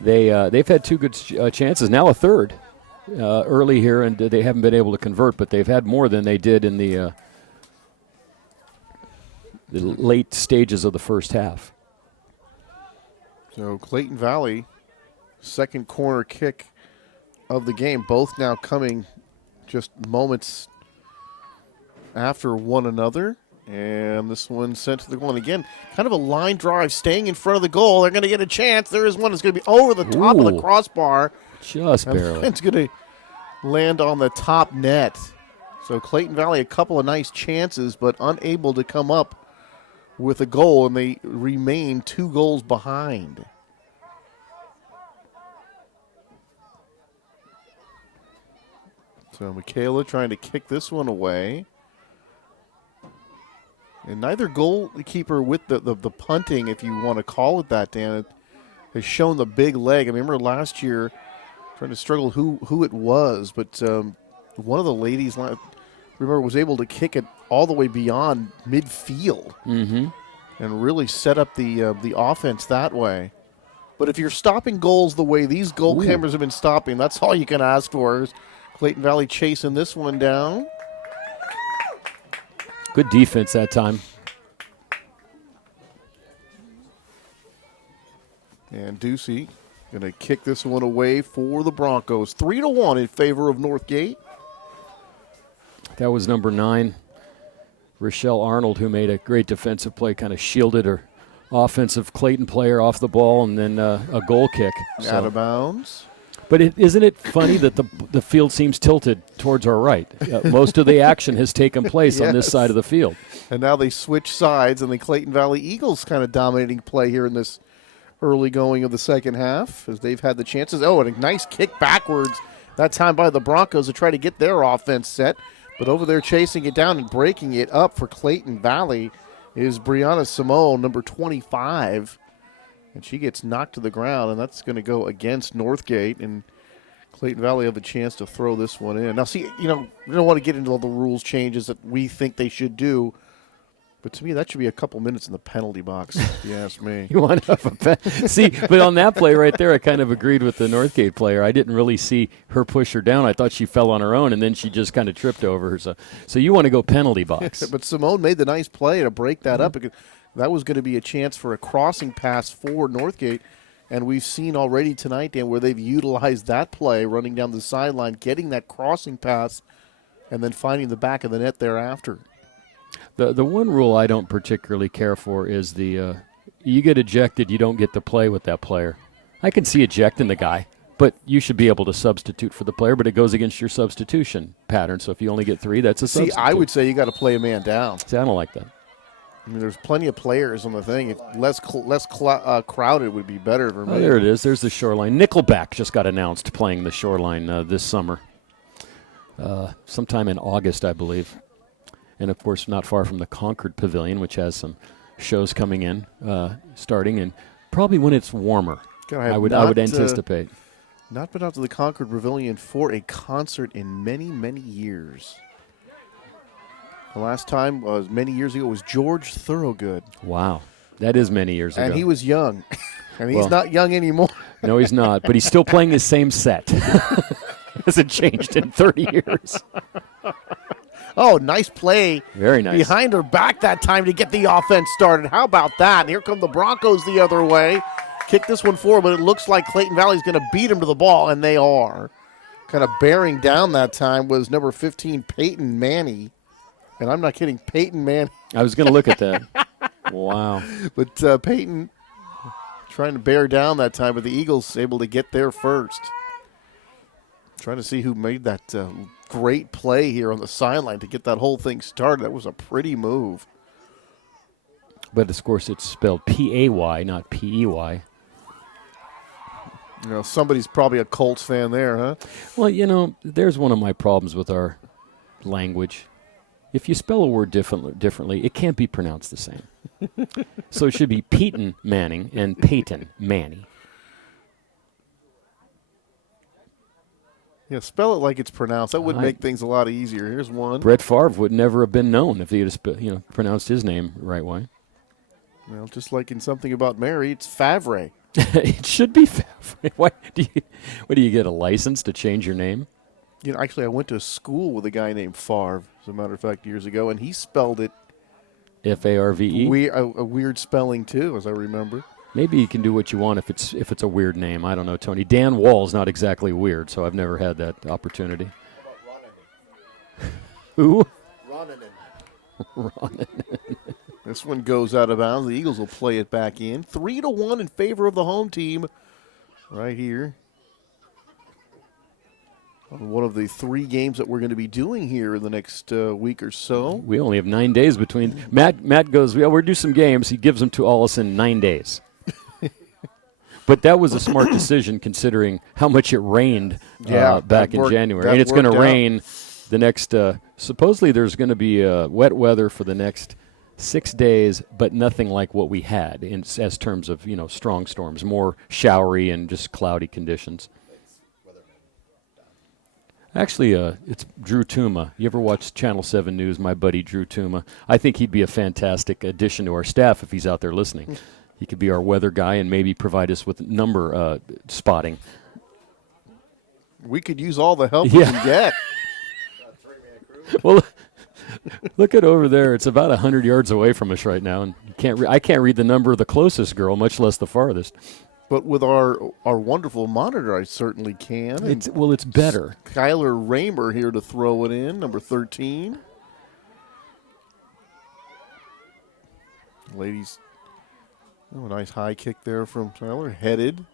They've had two good chances, now a third early here, and they haven't been able to convert, but they've had more than they did in the late stages of the first half. So Clayton Valley, second corner kick of the game, both now coming just moments after one another. And this one sent to the goal. And again, kind of a line drive, staying in front of the goal. They're going to get a chance. There is one that's going to be over the top of the crossbar. Just barely. It's going to land on the top net. So Clayton Valley, a couple of nice chances, but unable to come up with a goal, and they remain 2 goals behind. So Michaela trying to kick this one away. And neither goalkeeper with the punting, if you want to call it that, Dan, has shown the big leg. I remember last year trying to struggle who it was, but one of the ladies, remember, was able to kick it all the way beyond midfield and really set up the offense that way. But if you're stopping goals the way these goalkeepers have been stopping, that's all you can ask for. Is Clayton Valley chasing this one down. Good defense that time. And Ducey going to kick this one away for the Broncos. 3-1 in favor of Northgate. That was number 9, Rochelle Arnold, who made a great defensive play, kind of shielded her offensive Clayton player off the ball, and then a goal kick. Out of bounds. But isn't it funny that the field seems tilted towards our right? Most of the action has taken place on this side of the field. And now they switch sides, and the Clayton Valley Eagles kind of dominating play here in this early going of the second half as they've had the chances. Oh, and a nice kick backwards that time by the Broncos to try to get their offense set. But over there chasing it down and breaking it up for Clayton Valley is Brianna Simone, number 25. And she gets knocked to the ground, and that's going to go against Northgate. And Clayton Valley have a chance to throw this one in. Now, see, we don't want to get into all the rules changes that we think they should do. But to me, that should be a couple minutes in the penalty box, if you ask me. You want to have a see, but on that play right there, I kind of agreed with the Northgate player. I didn't really see her push her down. I thought she fell on her own, and then she just kind of tripped over her. So you want to go penalty box. But Simone made the nice play to break that up, because that was going to be a chance for a crossing pass for Northgate. And we've seen already tonight, Dan, where they've utilized that play, running down the sideline, getting that crossing pass, and then finding the back of the net thereafter. The one rule I don't particularly care for is you get ejected, you don't get to play with that player. I can see ejecting the guy, but you should be able to substitute for the player, but it goes against your substitution pattern. So if you only get 3, that's a substitute. See, I would say you got to play a man down. See, I don't like that. I mean, there's plenty of players on the thing. If less crowded would be better for me. Oh, there it is. There's the Shoreline. Nickelback just got announced playing the Shoreline this summer, sometime in August, I believe. And, of course, not far from the Concord Pavilion, which has some shows coming in, starting, and probably when it's warmer, I would anticipate. Not been out to the Concord Pavilion for a concert in many, many years. The last time was many years ago was George Thorogood. Wow. That is many years ago. And he was young. And he's not young anymore. No, he's not, but he's still playing the same set. Hasn't changed in 30 years. Oh, nice play. Very nice. Behind her back that time to get the offense started. How about that? And here come the Broncos the other way. Kick this one forward, but it looks like Clayton Valley's going to beat him to the ball, and they are. Kind of bearing down that time was number 15, Peyton Manny. And I'm not kidding, Peyton Manny. I was going to look at that. Wow. But Peyton trying to bear down that time, but the Eagles able to get there first. Trying to see who made that great play here on the sideline to get that whole thing started. That was a pretty move. But, of course, it's spelled P-A-Y, not P-E-Y. You know, somebody's probably a Colts fan there, huh? Well, you know, there's one of my problems with our language. If you spell a word differently, it can't be pronounced the same. So it should be Peyton Manning and Peyton Manny. Yeah, spell it like it's pronounced. That would make things a lot easier. Here's one. Brett Favre would never have been known if he had pronounced his name the right way. Well, just like in Something About Mary, it's Favre. It should be Favre. What do you get, a license to change your name? You know, actually, I went to school with a guy named Favre, as a matter of fact, years ago, and he spelled it F-A-R-V-E? a weird spelling, too, as I remember. Maybe you can do what you want if it's a weird name. I don't know, Tony. Dan Wall is not exactly weird, so I've never had that opportunity. Who? Ronan. This one goes out of bounds. The Eagles will play it back in. 3-1 in favor of the home team right here. On one of the 3 games that we're going to be doing here in the next week or so. We only have 9 days between. Matt goes, we'll do some games. He gives them to all us in 9 days. But that was a smart decision considering how much it rained back in January. And it's going to rain the next, supposedly there's going to be wet weather for the next 6 days, but nothing like what we had as terms of, strong storms, more showery and just cloudy conditions. Actually, it's Drew Tuma. You ever watch Channel 7 News, my buddy Drew Tuma? I think he'd be a fantastic addition to our staff if he's out there listening. He could be our weather guy and maybe provide us with number spotting. We could use all the help we can get. Well, look at over there. It's about 100 yards away from us right now, and I can't read the number of the closest girl, much less the farthest. But with our wonderful monitor, I certainly can. It's better. Kyler Raymer here to throw it in, number 13. Ladies, a nice high kick there from Tyler, headed.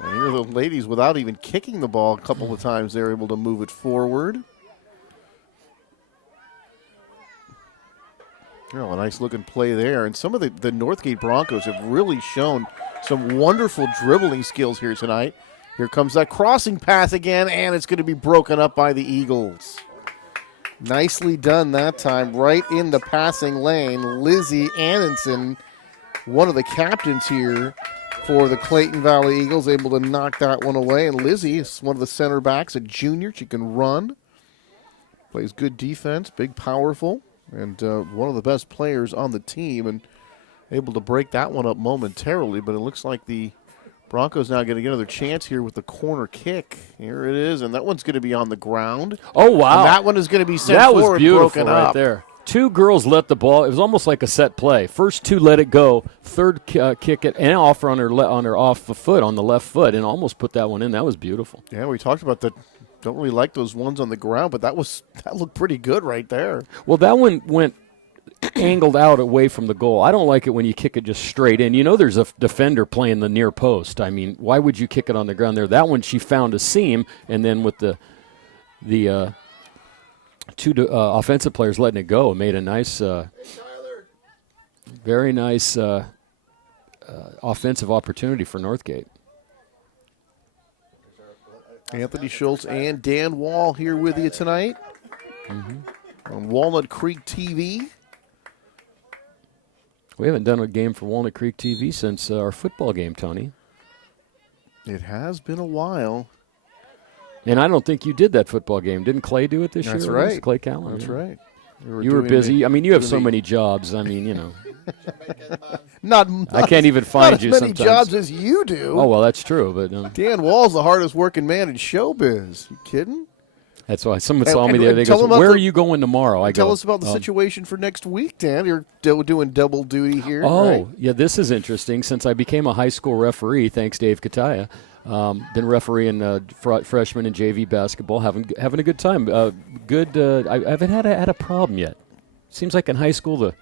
And here are the ladies, without even kicking the ball a couple of times, they're able to move it forward. Oh, a nice looking play there. And some of the Northgate Broncos have really shown some wonderful dribbling skills here tonight. Here comes that crossing pass again, and it's going to be broken up by the Eagles. Nicely done that time, right in the passing lane. Lizzie Annenson, one of the captains here for the Clayton Valley Eagles, able to knock that one away. And Lizzie is one of the center backs, a junior. She can run, plays good defense, big, powerful, and one of the best players on the team, and able to break that one up momentarily. But it looks like the Broncos now going to get another chance here with the corner kick. Here it is, and that one's going to be on the ground. Oh, wow. And that one is going to be sent that forward, was beautiful broken right up. There. 2 girls let the ball. It was almost like a set play. First 2 let it go. Third kick it and off on her off the foot, on the left foot, and almost put that one in. That was beautiful. Yeah, we talked about that. Don't really like those ones on the ground, but that looked pretty good right there. Well, that one went angled out away from the goal. I don't like it when you kick it just straight in. There's a defender playing the near post. I mean, why would you kick it on the ground there? That one, she found a seam, and then with the 2 offensive players letting it go, it made a nice, very nice offensive opportunity for Northgate. Anthony Schultz and Dan Wall here with you tonight on Walnut Creek TV. We haven't done a game for Walnut Creek TV since our football game, Tony. It has been a while. And I don't think you did that football game. Didn't Clay do it this year? That's right. Clay Callan. That's right. You were busy. I mean, you have so many jobs. I mean, Not I can't even find not you as many sometimes. jobs as you do. Oh, well, that's true. But Dan Wall's the hardest working man in showbiz. You kidding? that's why someone saw me the other day. tell Goes, them about where the- are you going tomorrow? I Tell go, us about the situation for next week, Dan. You're doing double duty here. Oh, right? yeah, this is interesting. Since I became a high school referee, thanks Dave Kataya, been refereeing freshman and JV basketball, having a good time. I haven't had a problem yet. Seems like in high school the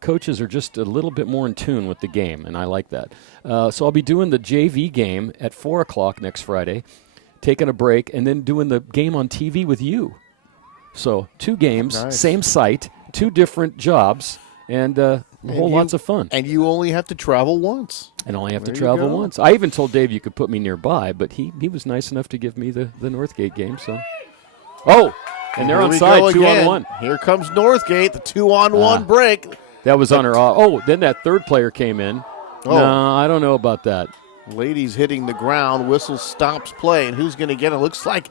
coaches are just a little bit more in tune with the game, and I like that. So I'll be doing the JV game at 4 o'clock next Friday, taking a break, and then doing the game on TV with you. So 2 games, Nice. same site, 2 different jobs, and lots of fun. And you only have to travel once. And only have to There you travel go. once. I even told Dave you could put me nearby, but he was nice enough to give me the Northgate game. So, and they're Here on we side, go 2 on again. 1. Here comes Northgate, the 2-on-1 break. That was on her. Then that third player came in. Oh. No, I don't know about that. Ladies hitting the ground. Whistle stops play. And who's going to get it? Looks like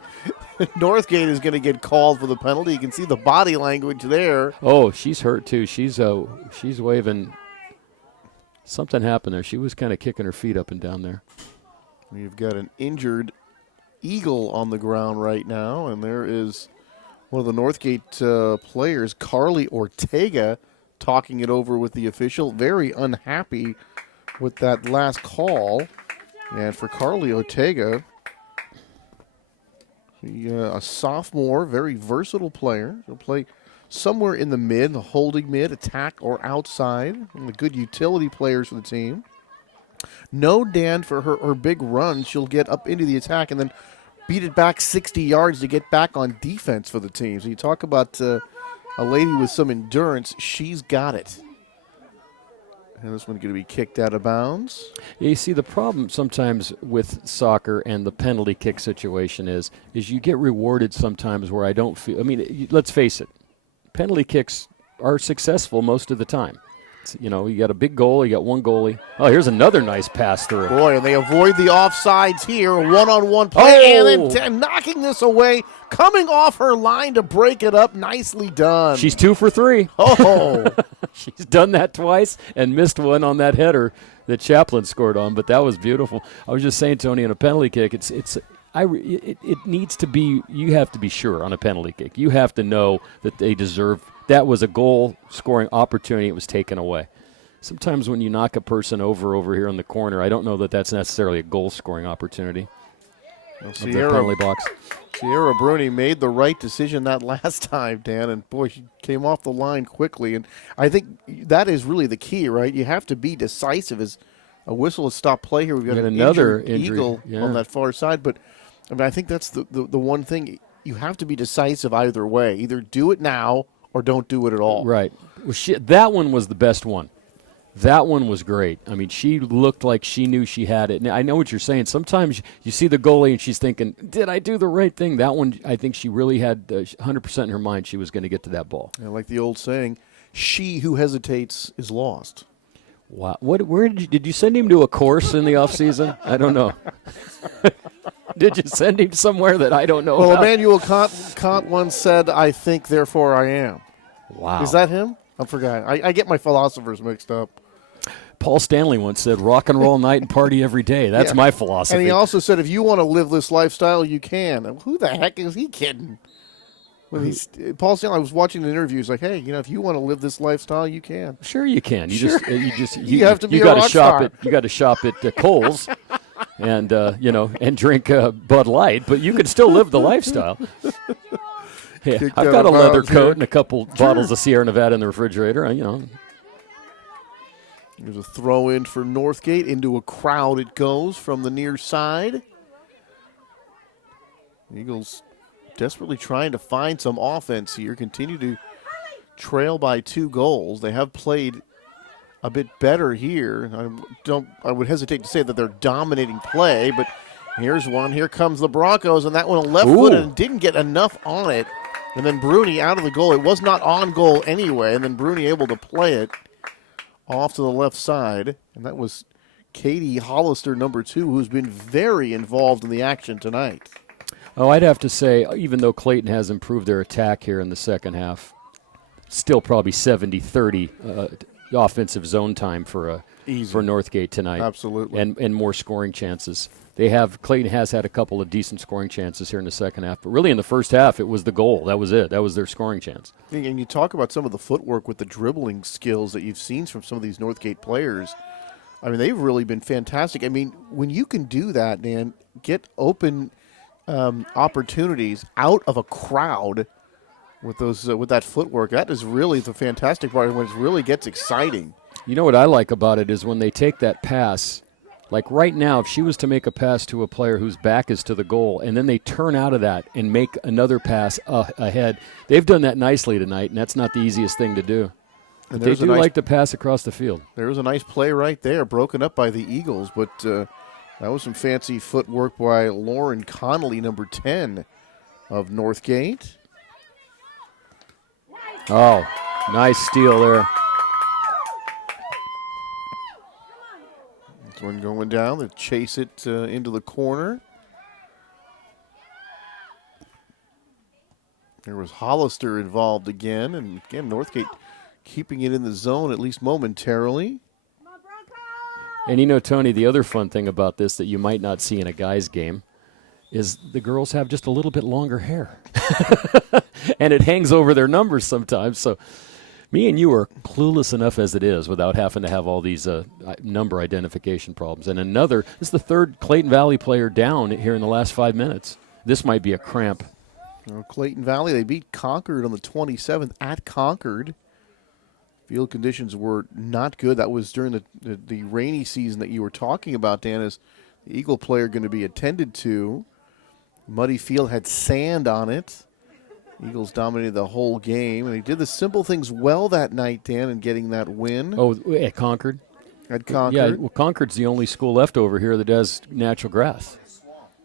Northgate is going to get called for the penalty. You can see the body language there. Oh, she's hurt too. She's waving. Something happened there. She was kind of kicking her feet up and down there. We've got an injured Eagle on the ground right now. And there is one of the Northgate players, Carly Ortega, talking it over with the official. Very unhappy with that last call. And for Carly Ortega, a sophomore, very versatile player. He'll play somewhere in the mid, the holding mid, attack, or outside. One of the good utility players for the team. No Dan for her big run. She'll get up into the attack and then beat it back 60 yards to get back on defense for the team. So you talk about a lady with some endurance. She's got it. And this one's going to be kicked out of bounds. Yeah, you see, the problem sometimes with soccer and the penalty kick situation is you get rewarded sometimes where I don't feel. I mean, let's face it, penalty kicks are successful most of the time. You know, you got a big goal, you got one goalie. Oh, here's another nice pass through. Boy, and they avoid the offsides here. One-on-one play, Oh! and then knocking this away, coming off her line to break it up. Nicely done. She's 2 for 3. Oh, She's done that twice and missed one on that header that Chaplin scored on, but that was beautiful. I was just saying, Tony, on a penalty kick, it needs to be. You have to be sure on a penalty kick. You have to know that they deserve. That was a goal-scoring opportunity. It was taken away. Sometimes when you knock a person over here in the corner, I don't know that that's necessarily a goal-scoring opportunity. Of the penalty box. Sierra Bruni made the right decision that last time, Dan, and boy, she came off the line quickly. And I think that is really the key, right? You have to be decisive. As a whistle has stopped play here. We've got another injured injury. Eagle on that far side. But I mean, I think that's the one thing. You have to be decisive either way. Either do it now or don't do it at all. Right. Well, that one was the best one. That one was great. I mean, she looked like she knew she had it. And I know what you're saying. Sometimes you see the goalie and she's thinking, did I do the right thing? That one, I think she really had 100% in her mind she was going to get to that ball. And like the old saying, she who hesitates is lost. Wow. Where did you send him to a course in the offseason? I don't know. Did you send him somewhere that I don't know Well, about? Immanuel Kant once said, I think, therefore I am. Wow. Is that him? I forgot. I get my philosophers mixed up. Paul Stanley once said, rock and roll night and party every day. That's my philosophy. And he also said, if you want to live this lifestyle, you can. And who the heck is he kidding? When Paul Stanley, I was watching an interview. He's like, hey, if you want to live this lifestyle, you can. Sure you can. You just You have to be a gotta rock shop star. You got to shop at Kohl's and and drink Bud Light, but you can still live the lifestyle. Yeah, Kicked I've out got a of leather bounds coat here. and a couple bottles of Sierra Nevada in the refrigerator. There's a throw in for Northgate. Into a crowd it goes from the near side. Eagles desperately trying to find some offense here. Continue to trail by 2 goals. They have played a bit better here. I would hesitate to say that they're dominating play, but here's one. Here comes the Broncos, and that one left foot and didn't get enough on it. And then Bruni out of the goal. It was not on goal anyway, and then Bruni able to play it off to the left side. And that was Katie Hollister, number 2, who's been very involved in the action tonight. Oh, I'd have to say, even though Clayton has improved their attack here in the second half, still probably 70-30 offensive zone time for Northgate tonight. Absolutely. And more scoring chances. Clayton has had a couple of decent scoring chances here in the second half, but really in the first half it was the goal. That was it. That was their scoring chance. And you talk about some of the footwork with the dribbling skills that you've seen from some of these Northgate players. I mean, they've really been fantastic. I mean, when you can do that, Dan, get open opportunities out of a crowd with that footwork, that is really the fantastic part when it really gets exciting. You know what I like about it is when they take that pass. Like right now, if she was to make a pass to a player whose back is to the goal, and then they turn out of that and make another pass ahead, they've done that nicely tonight, and that's not the easiest thing to do. And they do like to pass across the field. There was a nice play right there, broken up by the Eagles, but that was some fancy footwork by Lauren Connolly, number 10 of Northgate. Oh, nice steal there. This one going down. They chase it into the corner. There was Hollister involved again. And again, Northgate keeping it in the zone at least momentarily. And you know, Tony, the other fun thing about this that you might not see in a guy's game is the girls have just a little bit longer hair. And it hangs over their numbers sometimes. So me and you are clueless enough as it is without having to have all these number identification problems. And this is the third Clayton Valley player down here in the last 5 minutes. This might be a cramp. Well, Clayton Valley, they beat Concord on the 27th at Concord. Field conditions were not good. That was during the rainy season that you were talking about, Dan, as the Eagle player going to be attended to. Muddy field had sand on it. Eagles dominated the whole game, and they did the simple things well that night, Dan, in getting that win. Oh, at Concord? At Concord. Yeah, well, Concord's the only school left over here that does natural grass.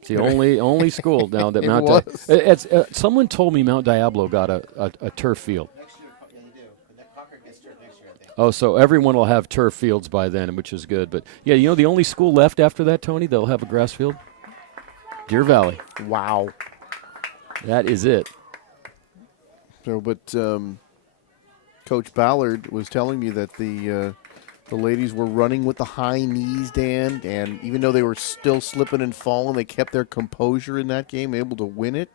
It's the only school now that Mount someone told me Mount Diablo got a turf field. Oh, so everyone will have turf fields by then, which is good. But, yeah, you know the only school left after that, Tony, they'll have a grass field? Deer Valley. Wow. That is it. So, but Coach Ballard was telling me that the ladies were running with the high knees, Dan, and even though they were still slipping and falling, they kept their composure in that game, able to win it.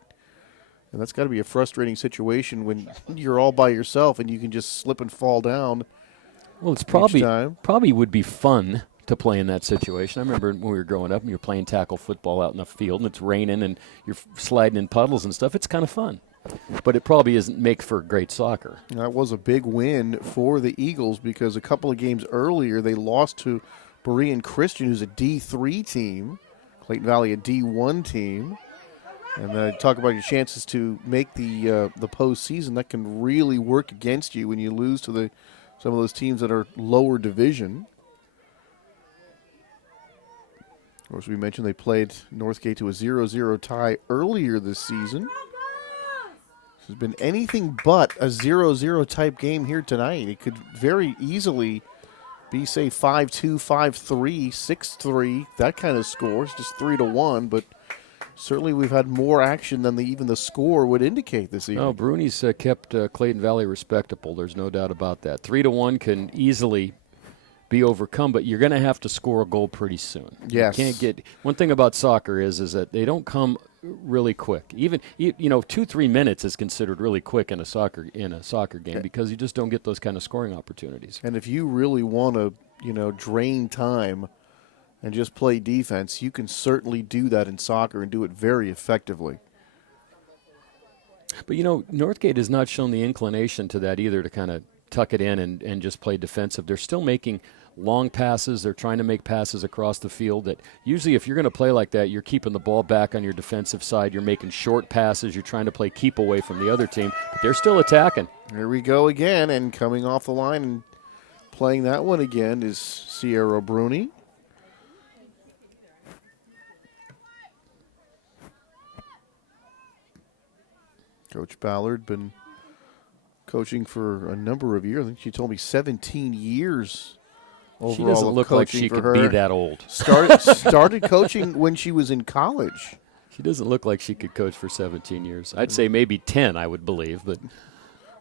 And that's got to be a frustrating situation when you're all by yourself and you can just slip and fall down. Well, it's probably would be fun to play in that situation. I remember when we were growing up and you're playing tackle football out in the field and it's raining and you're sliding in puddles and stuff. It's kind of fun. But it probably isn't make for great soccer. That was a big win for the Eagles because a couple of games earlier they lost to Berean Christian, who's a D3 team, Clayton Valley a D1 team. And talk about your chances to make the postseason. That can really work against you when you lose to some of those teams that are lower division. Of course, we mentioned they played Northgate to a 0-0 tie earlier this season. This has been anything but a 0-0 type game here tonight. It could very easily be, say, 5-2, 5-3, 6-3, that kind of scores, just 3-1, but certainly we've had more action than even the score would indicate this evening. No, Bruni's kept Clayton Valley respectable. There's no doubt about that. 3-1 can easily be overcome, but you're going to have to score a goal pretty soon. Yes. You can't get – one thing about soccer is that they don't come really quick. Even 2-3 minutes is considered really quick in a soccer game because you just don't get those kind of scoring opportunities. And if you really want to, drain time and just play defense, you can certainly do that in soccer and do it very effectively. But, Northgate has not shown the inclination to that either, to kind of tuck it in and just play defensive. They're still making long passes. They're trying to make passes across the field that usually if you're going to play like that, you're keeping the ball back on your defensive side. You're making short passes. You're trying to play keep away from the other team. But they're still attacking. Here we go again, and coming off the line and playing that one again is Sierra Bruni. Coach Ballard been coaching for a number of years. I think she told me 17 years overall. She doesn't look like she could be that old. Started coaching when she was in college. She doesn't look like she could coach for 17 years. I'd say maybe 10, I would believe. But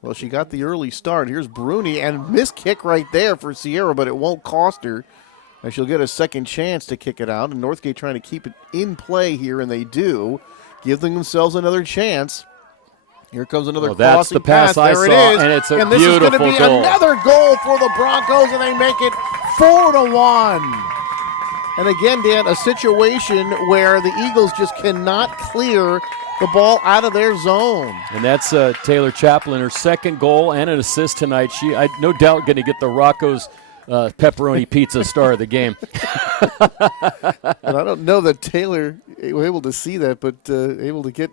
Well, she got the early start. Here's Bruni, and missed kick right there for Sierra, but it won't cost her. And she'll get a second chance to kick it out. And Northgate trying to keep it in play here, and they do, giving themselves another chance. Here comes another crossing that's the pass I There saw, it is. and it's a and this is beautiful going to be goal. another goal for the Broncos, and they make it 4-1. And again, Dan, a situation where the Eagles just cannot clear the ball out of their zone. And that's Taylor Chaplin, her second goal and an assist tonight. I no doubt going to get the Rocco's pepperoni pizza star of the game. And I don't know that Taylor was able to see that, but able to get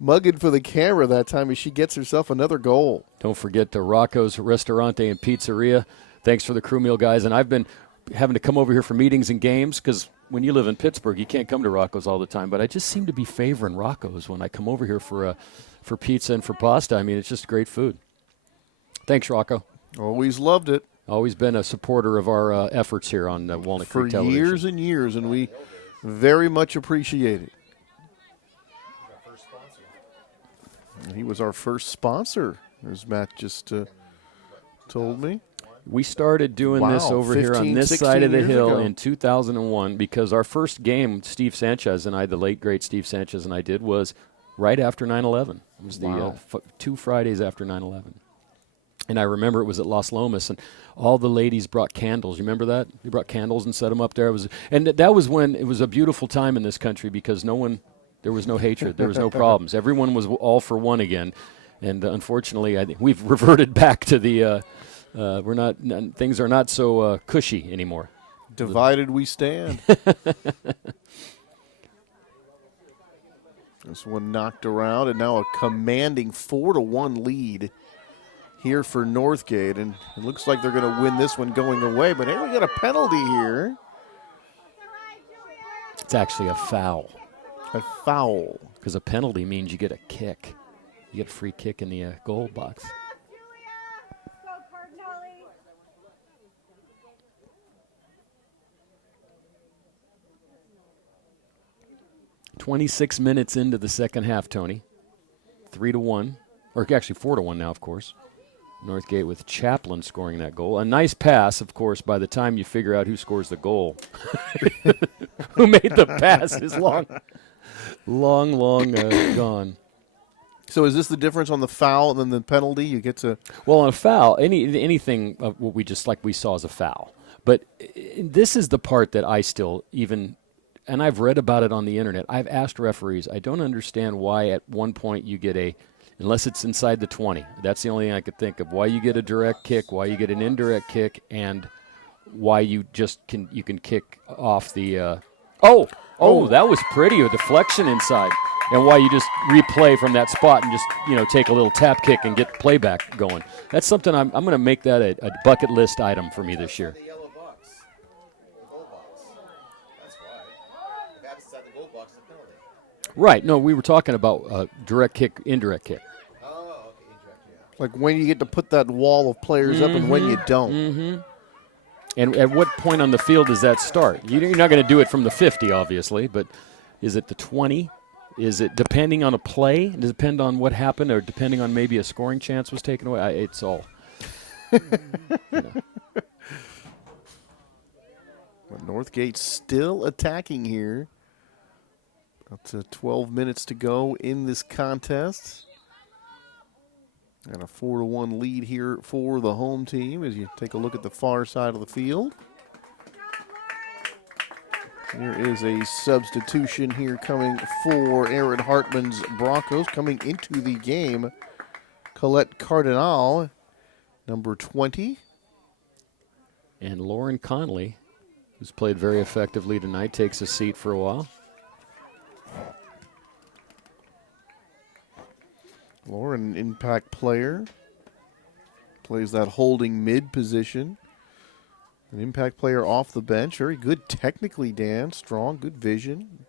mugged for the camera that time as she gets herself another goal. Don't forget the Rocco's Restaurante and Pizzeria. Thanks for the crew meal, guys. And I've been having to come over here for meetings and games because when you live in Pittsburgh, you can't come to Rocco's all the time. But I just seem to be favoring Rocco's when I come over here for pizza and for pasta. I mean, it's just great food. Thanks, Rocco. Always loved it. Always been a supporter of our efforts here on Walnut Creek Television. For years and years, and we very much appreciate it. And he was our first sponsor, as Matt just told me. We started doing this over here on this side of the hill in 2001 because our first game, Steve Sanchez and I, the late, great Steve Sanchez and I did, was right after 9/11. It was the 2 Fridays after 9/11. And I remember it was at Las Lomas, and all the ladies brought candles. You remember that? They brought candles and set them up there. That was when it was a beautiful time in this country because there was no hatred. There was no problems. Everyone was all for one again. And unfortunately, I think we've reverted back to the things are not so cushy anymore. Divided we stand. This one knocked around, and now a commanding 4-1 lead here for Northgate. And it looks like they're going to win this one going away. But hey, we got a penalty here. It's actually a foul. A foul. Because a penalty means you get a kick. You get a free kick in the goal box. "26 minutes into the second half, Tony. 3-1. Or actually 4-1 now, of course. Northgate with Chaplin scoring that goal. A nice pass, of course, by the time you figure out who scores the goal. Who made the pass is long gone. So is this the difference on the foul and then the penalty? You get to... Well, on a foul, anything of what we saw as a foul. But this is the part that I still even... And I've read about it on the internet. I've asked referees. I don't understand why at one point you get unless it's inside the 20. That's the only thing I could think of. Why you get a direct kick, why you get an indirect kick, and why you can kick off the. That was pretty, a deflection inside, and why you just replay from that spot and just take a little tap kick and get playback going. That's something I'm going to make that a bucket list item for me this year. Right. No, we were talking about direct kick, indirect kick. Oh, okay, indirect, yeah. Like when you get to put that wall of players up and when you don't. Mm-hmm. And at what point on the field does that start? You're not going to do it from the 50, obviously, but is it the 20? Is it depending on a play? Does it depend on what happened or depending on maybe a scoring chance was taken away? It's all. But Northgate still attacking here. Up to 12 minutes to go in this contest. And a 4-1 lead here for the home team as you take a look at the far side of the field. There is a substitution here coming for Aaron Hartman's Broncos. Coming into the game, Colette Cardinal, number 20. And Lauren Conley, who's played very effectively tonight, takes a seat for a while. Lauren, an impact player, plays that holding mid position. An impact player off the bench. Very good technically, Dan. Strong, good vision.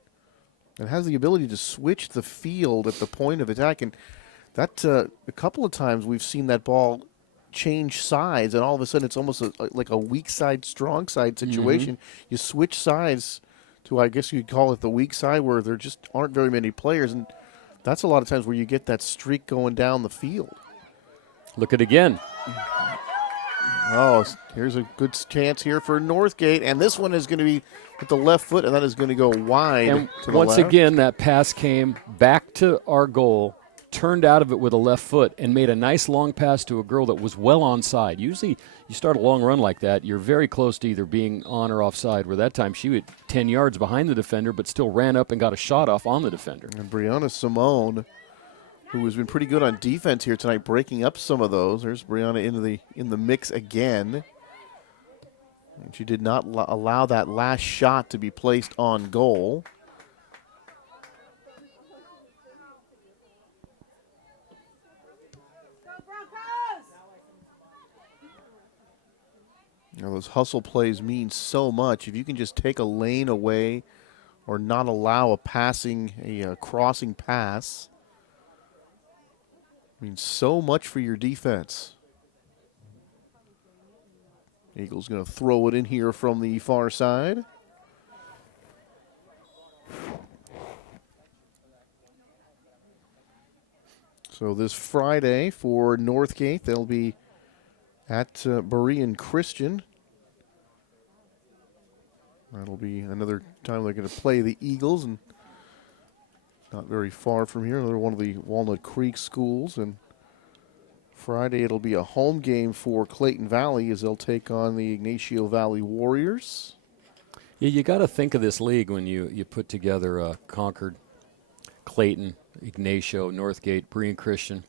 And has the ability to switch the field at the point of attack. And that a couple of times we've seen that ball change sides, and all of a sudden it's almost like a weak side, strong side situation. Mm-hmm. You switch sides to, I guess you'd call it the weak side, where there just aren't very many players. And that's a lot of times where you get that streak going down the field. Look at again. Oh, here's a good chance here for Northgate, and this one is going to be with the left foot, and that is going to go wide And to the once left. again, that pass came back to our goal, turned out of it with a left foot, and made a nice long pass to a girl that was well onside. Usually, you start a long run like that, you're very close to either being on or offside, where that time she was 10 yards behind the defender, but still ran up and got a shot off on the defender. And Brianna Simone, who has been pretty good on defense here tonight, breaking up some of those. There's Brianna in the mix again. And she did not allow that last shot to be placed on goal. Now, those hustle plays mean so much. If you can just take a lane away or not allow a crossing pass, means so much for your defense. Eagles going to throw it in here from the far side. So this Friday for Northgate, they'll be at Berean Christian. That'll be another time they're going to play the Eagles, and not very far from here, another one of the Walnut Creek schools. And Friday it'll be a home game for Clayton Valley as they'll take on the Ignacio Valley Warriors. Yeah, you got to think of this league when you put together Concord, Clayton, Ignacio, Northgate, Berean Christian.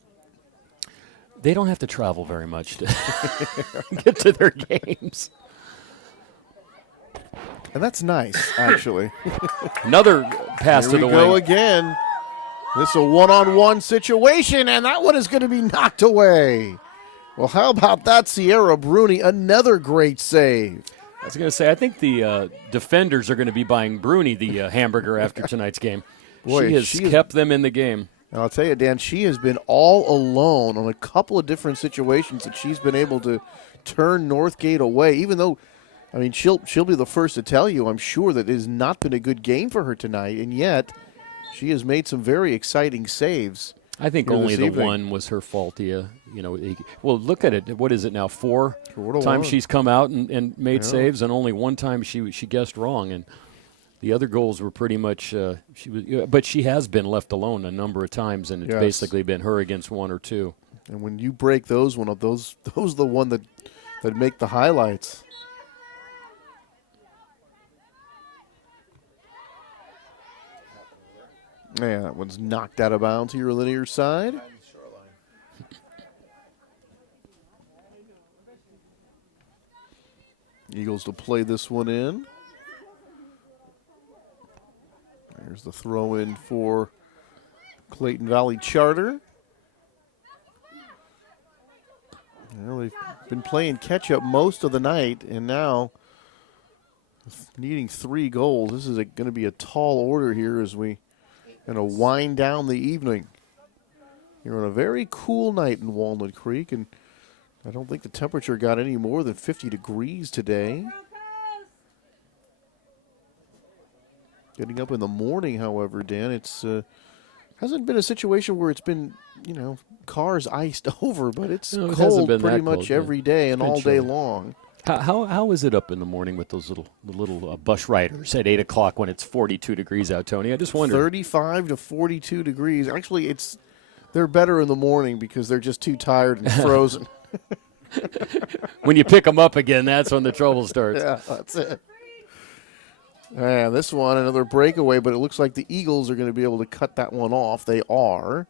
They don't have to travel very much to get to their games. And that's nice, actually. Another pass to the wing. Here we go again. This is a one-on-one situation, and that one is going to be knocked away. Well, how about that, Sierra Bruni? Another great save. I was going to say, I think the defenders are going to be buying Bruni the hamburger after tonight's game. Boy, she has kept them in the game. And I'll tell you, Dan, she has been all alone on a couple of different situations that she's been able to turn Northgate away, even though, I mean, she'll be the first to tell you, I'm sure, that it has not been a good game for her tonight, and yet she has made some very exciting saves. I think only the one was her fault. Well, look at it. What is it now? 4 times she's come out and made saves, and only one time she guessed wrong. And the other goals were pretty much but she has been left alone a number of times, and it's basically been her against one or two. And when you break those one up, those are the one that make the highlights. Yeah, that one's knocked out of bounds here on the near side. Eagles to play this one in. There's the throw in for Clayton Valley Charter. Well, they've been playing catch-up most of the night, and now needing 3 goals. This is going to be a tall order here as we going to wind down the evening. You're on a very cool night in Walnut Creek, and I don't think the temperature got any more than 50 degrees today. Getting up in the morning, however, Dan, it's hasn't been a situation where it's been, cars iced over, but it's cold pretty much every day and all day long. How is it up in the morning with those little bus riders at 8 o'clock when it's 42 degrees out, Tony? I just wonder. 35 to 42 degrees. Actually, they're better in the morning because they're just too tired and frozen. When you pick them up again, that's when the trouble starts. Yeah, that's it. And this one, another breakaway, but it looks like the Eagles are going to be able to cut that one off. They are.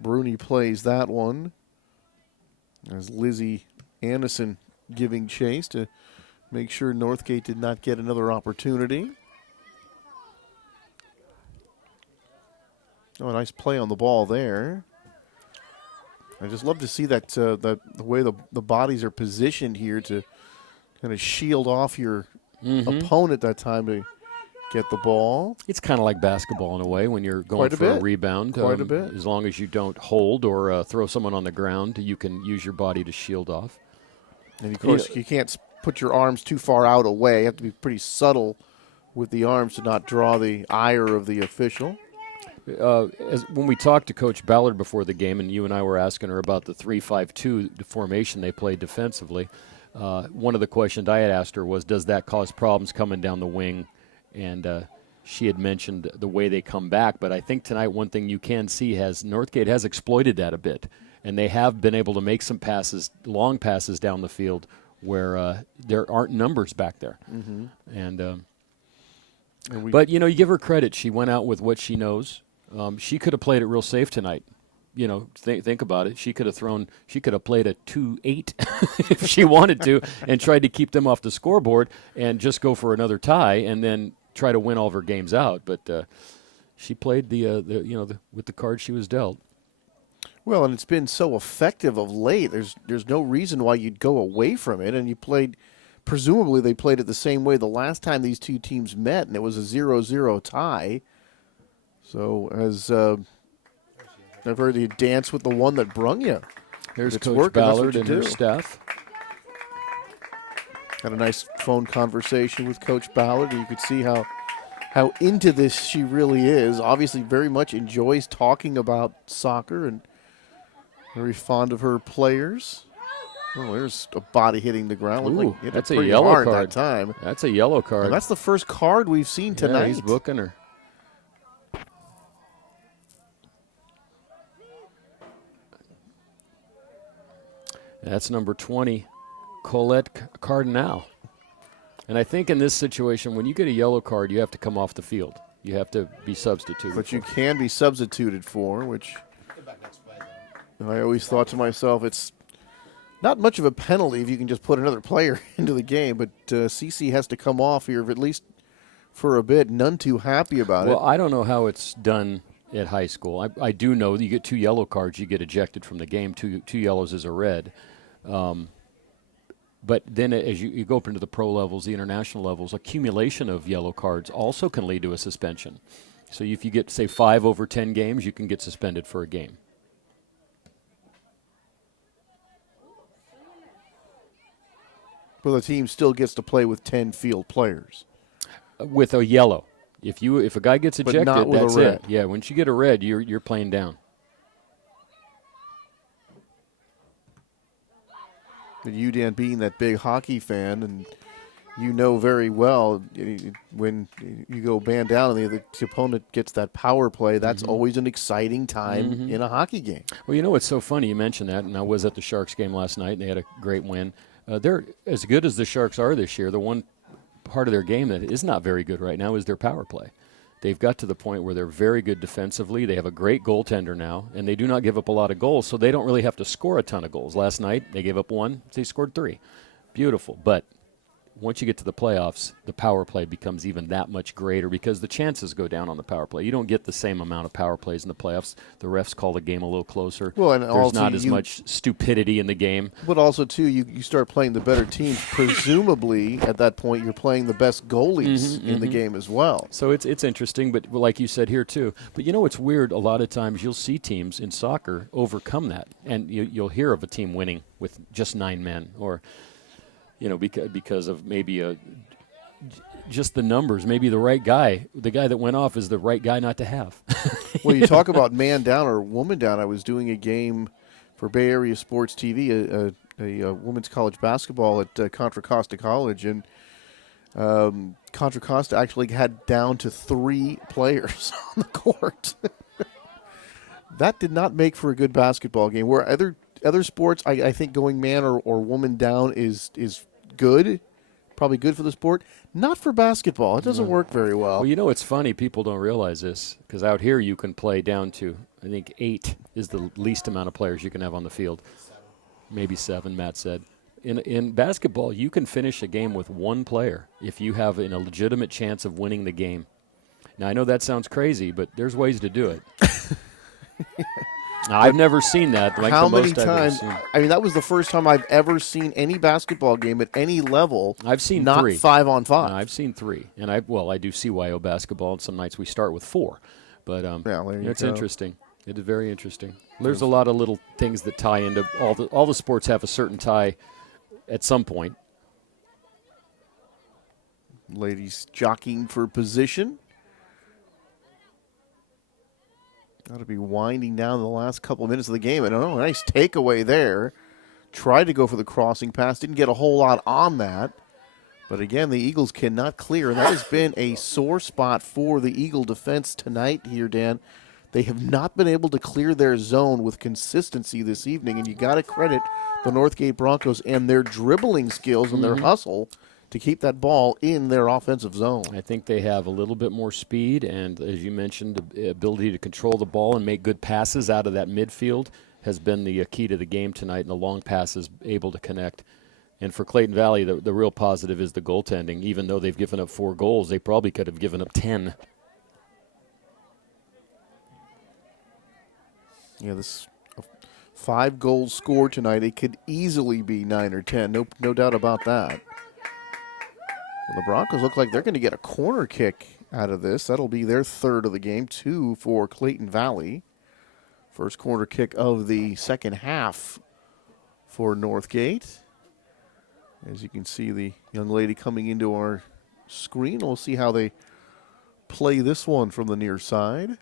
Bruni plays that one. As Lizzie Anderson giving chase to make sure Northgate did not get another opportunity. Oh, a nice play on the ball there. I just love to see that the way the bodies are positioned here to kind of shield off your opponent that time to get the ball. It's kind of like basketball in a way when you're going for a rebound. Quite a bit. As long as you don't hold or throw someone on the ground, you can use your body to shield off. And, of course, you can't put your arms too far out away. You have to be pretty subtle with the arms to not draw the ire of the official. When we talked to Coach Ballard before the game, and you and I were asking her about the 3-5-2 formation they played defensively, one of the questions I had asked her was, does that cause problems coming down the wing? And she had mentioned the way they come back. But I think tonight one thing you can see Northgate has exploited that a bit. And they have been able to make some passes, long passes down the field where there aren't numbers back there. Mm-hmm. But, you give her credit. She went out with what she knows. She could have played it real safe tonight. Think about it. She could have played a 2-8 if she wanted to and tried to keep them off the scoreboard and just go for another tie and then try to win all of her games out. But she played with the card she was dealt. Well, and it's been so effective of late. There's no reason why you'd go away from it. And presumably they played it the same way the last time these two teams met, and it was a 0-0 tie. So as I've heard you dance with the one that brung you. There's Coach Ballard and her staff. Had a nice phone conversation with Coach Ballard. You could see how into this she really is. Obviously very much enjoys talking about soccer and very fond of her players. Oh, there's a body hitting the ground. Ooh, that's a yellow card. That time. That's a yellow card. And that's the first card we've seen tonight. Yeah, he's booking her. That's number 20, Colette Cardinal. And I think in this situation, when you get a yellow card, you have to come off the field. You have to be substituted. But you can be substituted for, which I always thought to myself, it's not much of a penalty if you can just put another player into the game. But CC has to come off here, at least for a bit. None too happy about it. Well, I don't know how it's done at high school. I do know that you get 2 yellow cards, you get ejected from the game. Two yellows is a red. But then as you go up into the pro levels, the international levels, accumulation of yellow cards also can lead to a suspension. So if you get, say, 5 over 10 games, you can get suspended for a game. Well, the team still gets to play with 10 field players. With a yellow. If a guy gets ejected, not with that's a red. it. Yeah, once you get a red, you're playing down. But you, Dan, being that big hockey fan, and you know very well when you go man down and the opponent gets that power play, that's always an exciting time in a hockey game. Well, it's so funny you mentioned that, and I was at the Sharks game last night, and they had a great win. They're as good as the Sharks are this year. The one part of their game that is not very good right now is their power play. They've got to the point where they're very good defensively. They have a great goaltender now, and they do not give up a lot of goals, so they don't really have to score a ton of goals. Last night, they gave up 1. They scored 3. Beautiful. But once you get to the playoffs, the power play becomes even that much greater because the chances go down on the power play. You don't get the same amount of power plays in the playoffs. The refs call the game a little closer. Well, and there's also not as much stupidity in the game. But also, too, you start playing the better teams. Presumably, at that point, you're playing the best goalies in the game as well. So it's interesting, but like you said here, too. But, it's weird. A lot of times you'll see teams in soccer overcome that, and you'll hear of a team winning with just 9 men or – because of maybe just the numbers. Maybe the right guy, the guy that went off is the right guy not to have. Well, you talk about man down or woman down. I was doing a game for Bay Area Sports TV, a women's college basketball at Contra Costa College, and Contra Costa actually had down to 3 players on the court. That did not make for a good basketball game. Where other sports, I think going man or woman down is good, probably good for the sport. Not for basketball. It doesn't work very well. Well, it's funny. People don't realize this because out here you can play down to, I think, 8 is the least amount of players you can have on the field. Maybe 7, Matt said. In basketball, you can finish a game with 1 player if you have a legitimate chance of winning the game. Now, I know that sounds crazy, but there's ways to do it. Now, I've never seen that. Like how the many most times? I mean, that was the first time I've ever seen any basketball game at any level. I've seen not 3. 5-on-5. No, I've seen 3, and I do CYO basketball. And some nights we start with 4, but it's interesting. It is very interesting. There's a lot of little things that tie into all the sports have a certain tie at some point. Ladies jockeying for position. Got to be winding down the last couple of minutes of the game. And nice takeaway there. Tried to go for the crossing pass. Didn't get a whole lot on that. But again, the Eagles cannot clear. And that has been a sore spot for the Eagle defense tonight here, Dan. They have not been able to clear their zone with consistency this evening. And you got to credit the Northgate Broncos and their dribbling skills and their hustle to keep that ball in their offensive zone. I think they have a little bit more speed and, as you mentioned, the ability to control the ball and make good passes out of that midfield has been the key to the game tonight, and the long passes able to connect. And for Clayton Valley, the real positive is the goaltending. Even though they've given up 4 goals, they probably could have given up 10. Yeah, this 5 goals scored tonight. It could easily be 9 or 10. No doubt about that. Well, the Broncos look like they're going to get a corner kick out of this. That'll be their 3rd of the game, 2 for Clayton Valley. First corner kick of the second half for Northgate. As you can see, the young lady coming into our screen. We'll see how they play this one from the near side.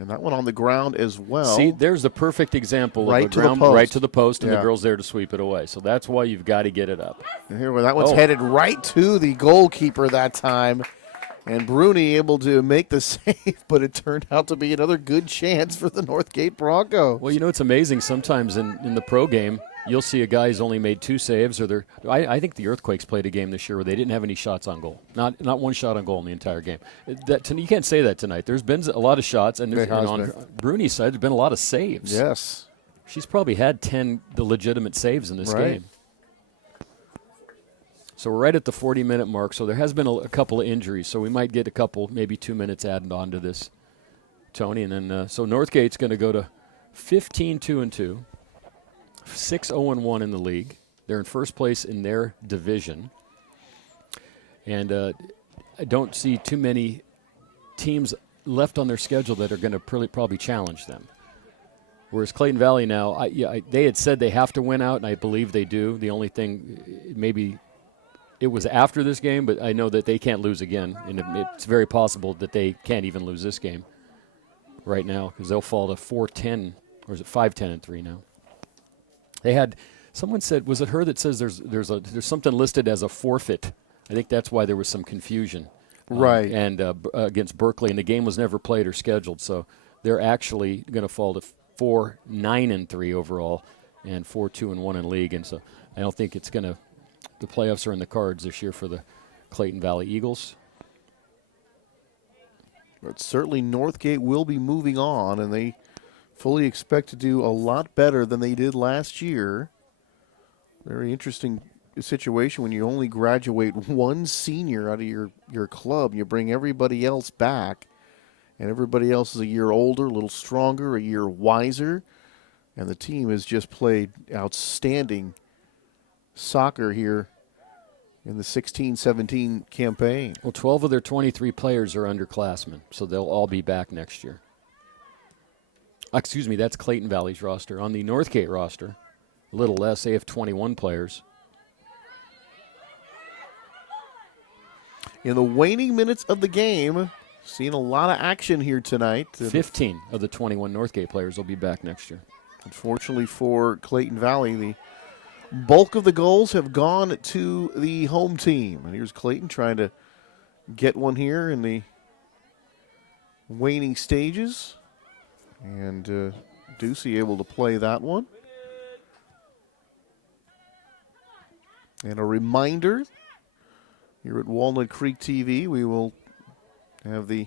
And that one on the ground as well. See, there's the perfect example right of a to ground the post. right to the post, and the girl's there to sweep it away. So that's why you've got to get it up. And here, where that one's headed right to the goalkeeper that time. And Bruni able to make the save, but it turned out to be another good chance for the Northgate Broncos. Well, it's amazing. Sometimes in the pro game, you'll see a guy who's only made 2 saves. I think the Earthquakes played a game this year where they didn't have any shots on goal. Not one shot on goal in the entire game. You can't say that tonight. There's been a lot of shots, and on Bruni's side, there's been a lot of saves. Yes. She's probably had 10 legitimate saves in this game. So we're right at the 40-minute mark, so there has been a couple of injuries, so we might get a couple, maybe 2 minutes added on to this, Tony. And then so Northgate's going to go to 15-2-2, 6-0-1 in the league. They're in first place in their division. And I don't see too many teams left on their schedule that are going to probably challenge them. Whereas Clayton Valley now, they had said they have to win out, and I believe they do. The only thing, maybe it was after this game, but I know that they can't lose again, and it's very possible that they can't even lose this game right now because they'll fall to 4-10, or is it 5-10-3 now? They had someone said, was it her that says there's something listed as a forfeit? I think that's why there was some confusion, right? And against Berkeley, and the game was never played or scheduled, so they're actually going to fall to 4-9-3 overall, and 4-2-1 in league, and so I don't think it's going to. The playoffs are in the cards this year for the Clayton Valley Eagles. But certainly Northgate will be moving on, and they fully expect to do a lot better than they did last year. Very interesting situation when you only graduate 1 senior out of your club. You bring everybody else back, and everybody else is a year older, a little stronger, a year wiser, and the team has just played outstanding soccer here in the 16-17 campaign. Well, 12 of their 23 players are underclassmen, so they'll all be back next year. Excuse me, that's Clayton Valley's roster. On the Northgate roster, a little less, they have 21 players. In the waning minutes of the game, seeing a lot of action here tonight. 15 of the 21 Northgate players will be back next year. Unfortunately for Clayton Valley, the bulk of the goals have gone to the home team. And here's Clayton trying to get one here in the waning stages. And Ducey able to play that one. And a reminder, here at Walnut Creek TV, we will have the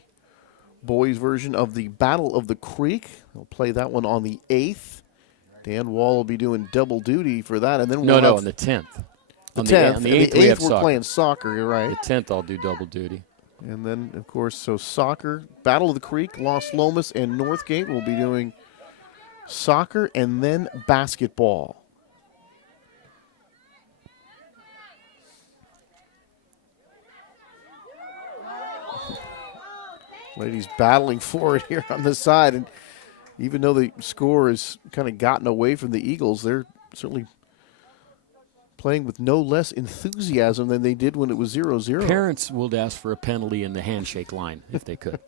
boys' version of the Battle of the Creek. We'll play that one on the 8th. Dan Wall will be doing double duty for that, and then we'll on the 10th. The 10th. On the 8th, we have we're soccer. playing soccer. You're right. The 10th, I'll do double duty. And then, of course, so soccer, Battle of the Creek, Los Lomas, and Northgate will be doing soccer and then basketball. Ladies battling for it here on the side, and even though the score has kind of gotten away from the Eagles, they're certainly playing with no less enthusiasm than they did when it was 0-0. Parents would ask for a penalty in the handshake line if they could.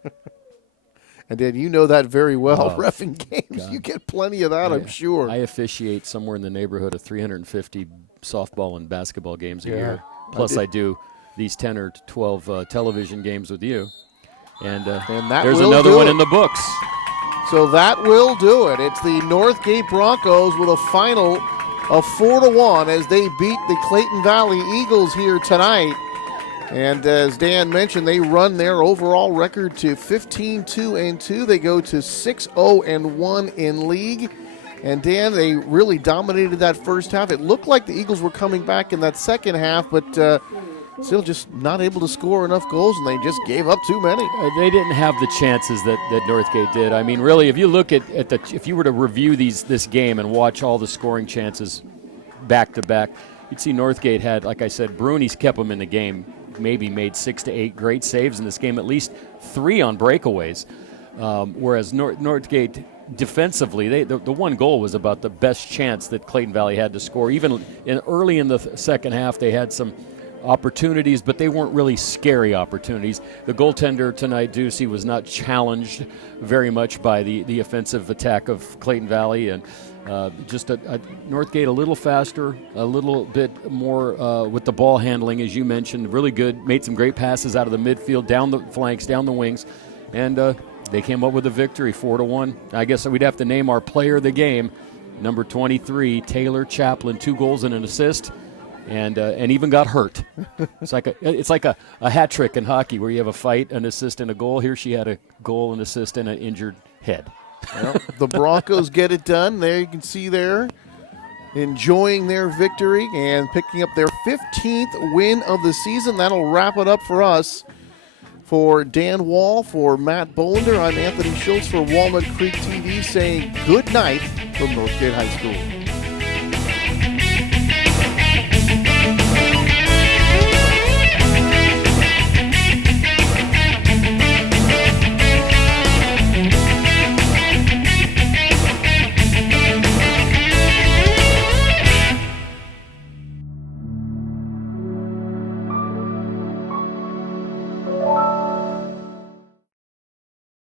And Dan, you know that very well. Oh, Reffing games, God. you get plenty of that, I'm sure. I officiate somewhere in the neighborhood of 350 softball and basketball games a year. Plus, I do these 10 or 12 television games with you. And there's another one in the books. So that will do it. It's the Northgate Broncos with a final of 4-1 as they beat the Clayton Valley Eagles here tonight. And as Dan mentioned, they run their overall record to 15-2-2. They go to 6-0-1 in league. And Dan, they really dominated that first half. It looked like the Eagles were coming back in that second half, but still just not able to score enough goals, and they just gave up too many. They didn't have the chances that Northgate did. I mean, really, if you look at if you were to review this game and watch all the scoring chances back to back, you'd see Northgate had, like I said, Bruni's kept them in the game, maybe made 6 to 8 great saves in this game, at least 3 on breakaways, whereas Northgate defensively, the one goal was about the best chance that Clayton Valley had to score. Even early in the second half, they had some opportunities, but they weren't really scary opportunities. The goaltender tonight, Ducey, was not challenged very much by the offensive attack of Clayton Valley, and just Northgate a little faster, a little bit more with the ball handling, as you mentioned. Really good, made some great passes out of the midfield, down the flanks, down the wings, and they came up with a victory, 4-1. I guess we'd have to name our player of the game, number 23, Taylor Chaplin, 2 goals and an assist. And even got hurt. It's like a hat trick in hockey where you have a fight, an assist, and a goal. Here she had a goal, an assist, and an injured head. Well, the Broncos get it done. There you can see there, enjoying their victory and picking up their 15th win of the season. That'll wrap it up for us. For Dan Wall, for Matt Bolender, I'm Anthony Schultz for Walnut Creek TV saying good night from Northgate High School.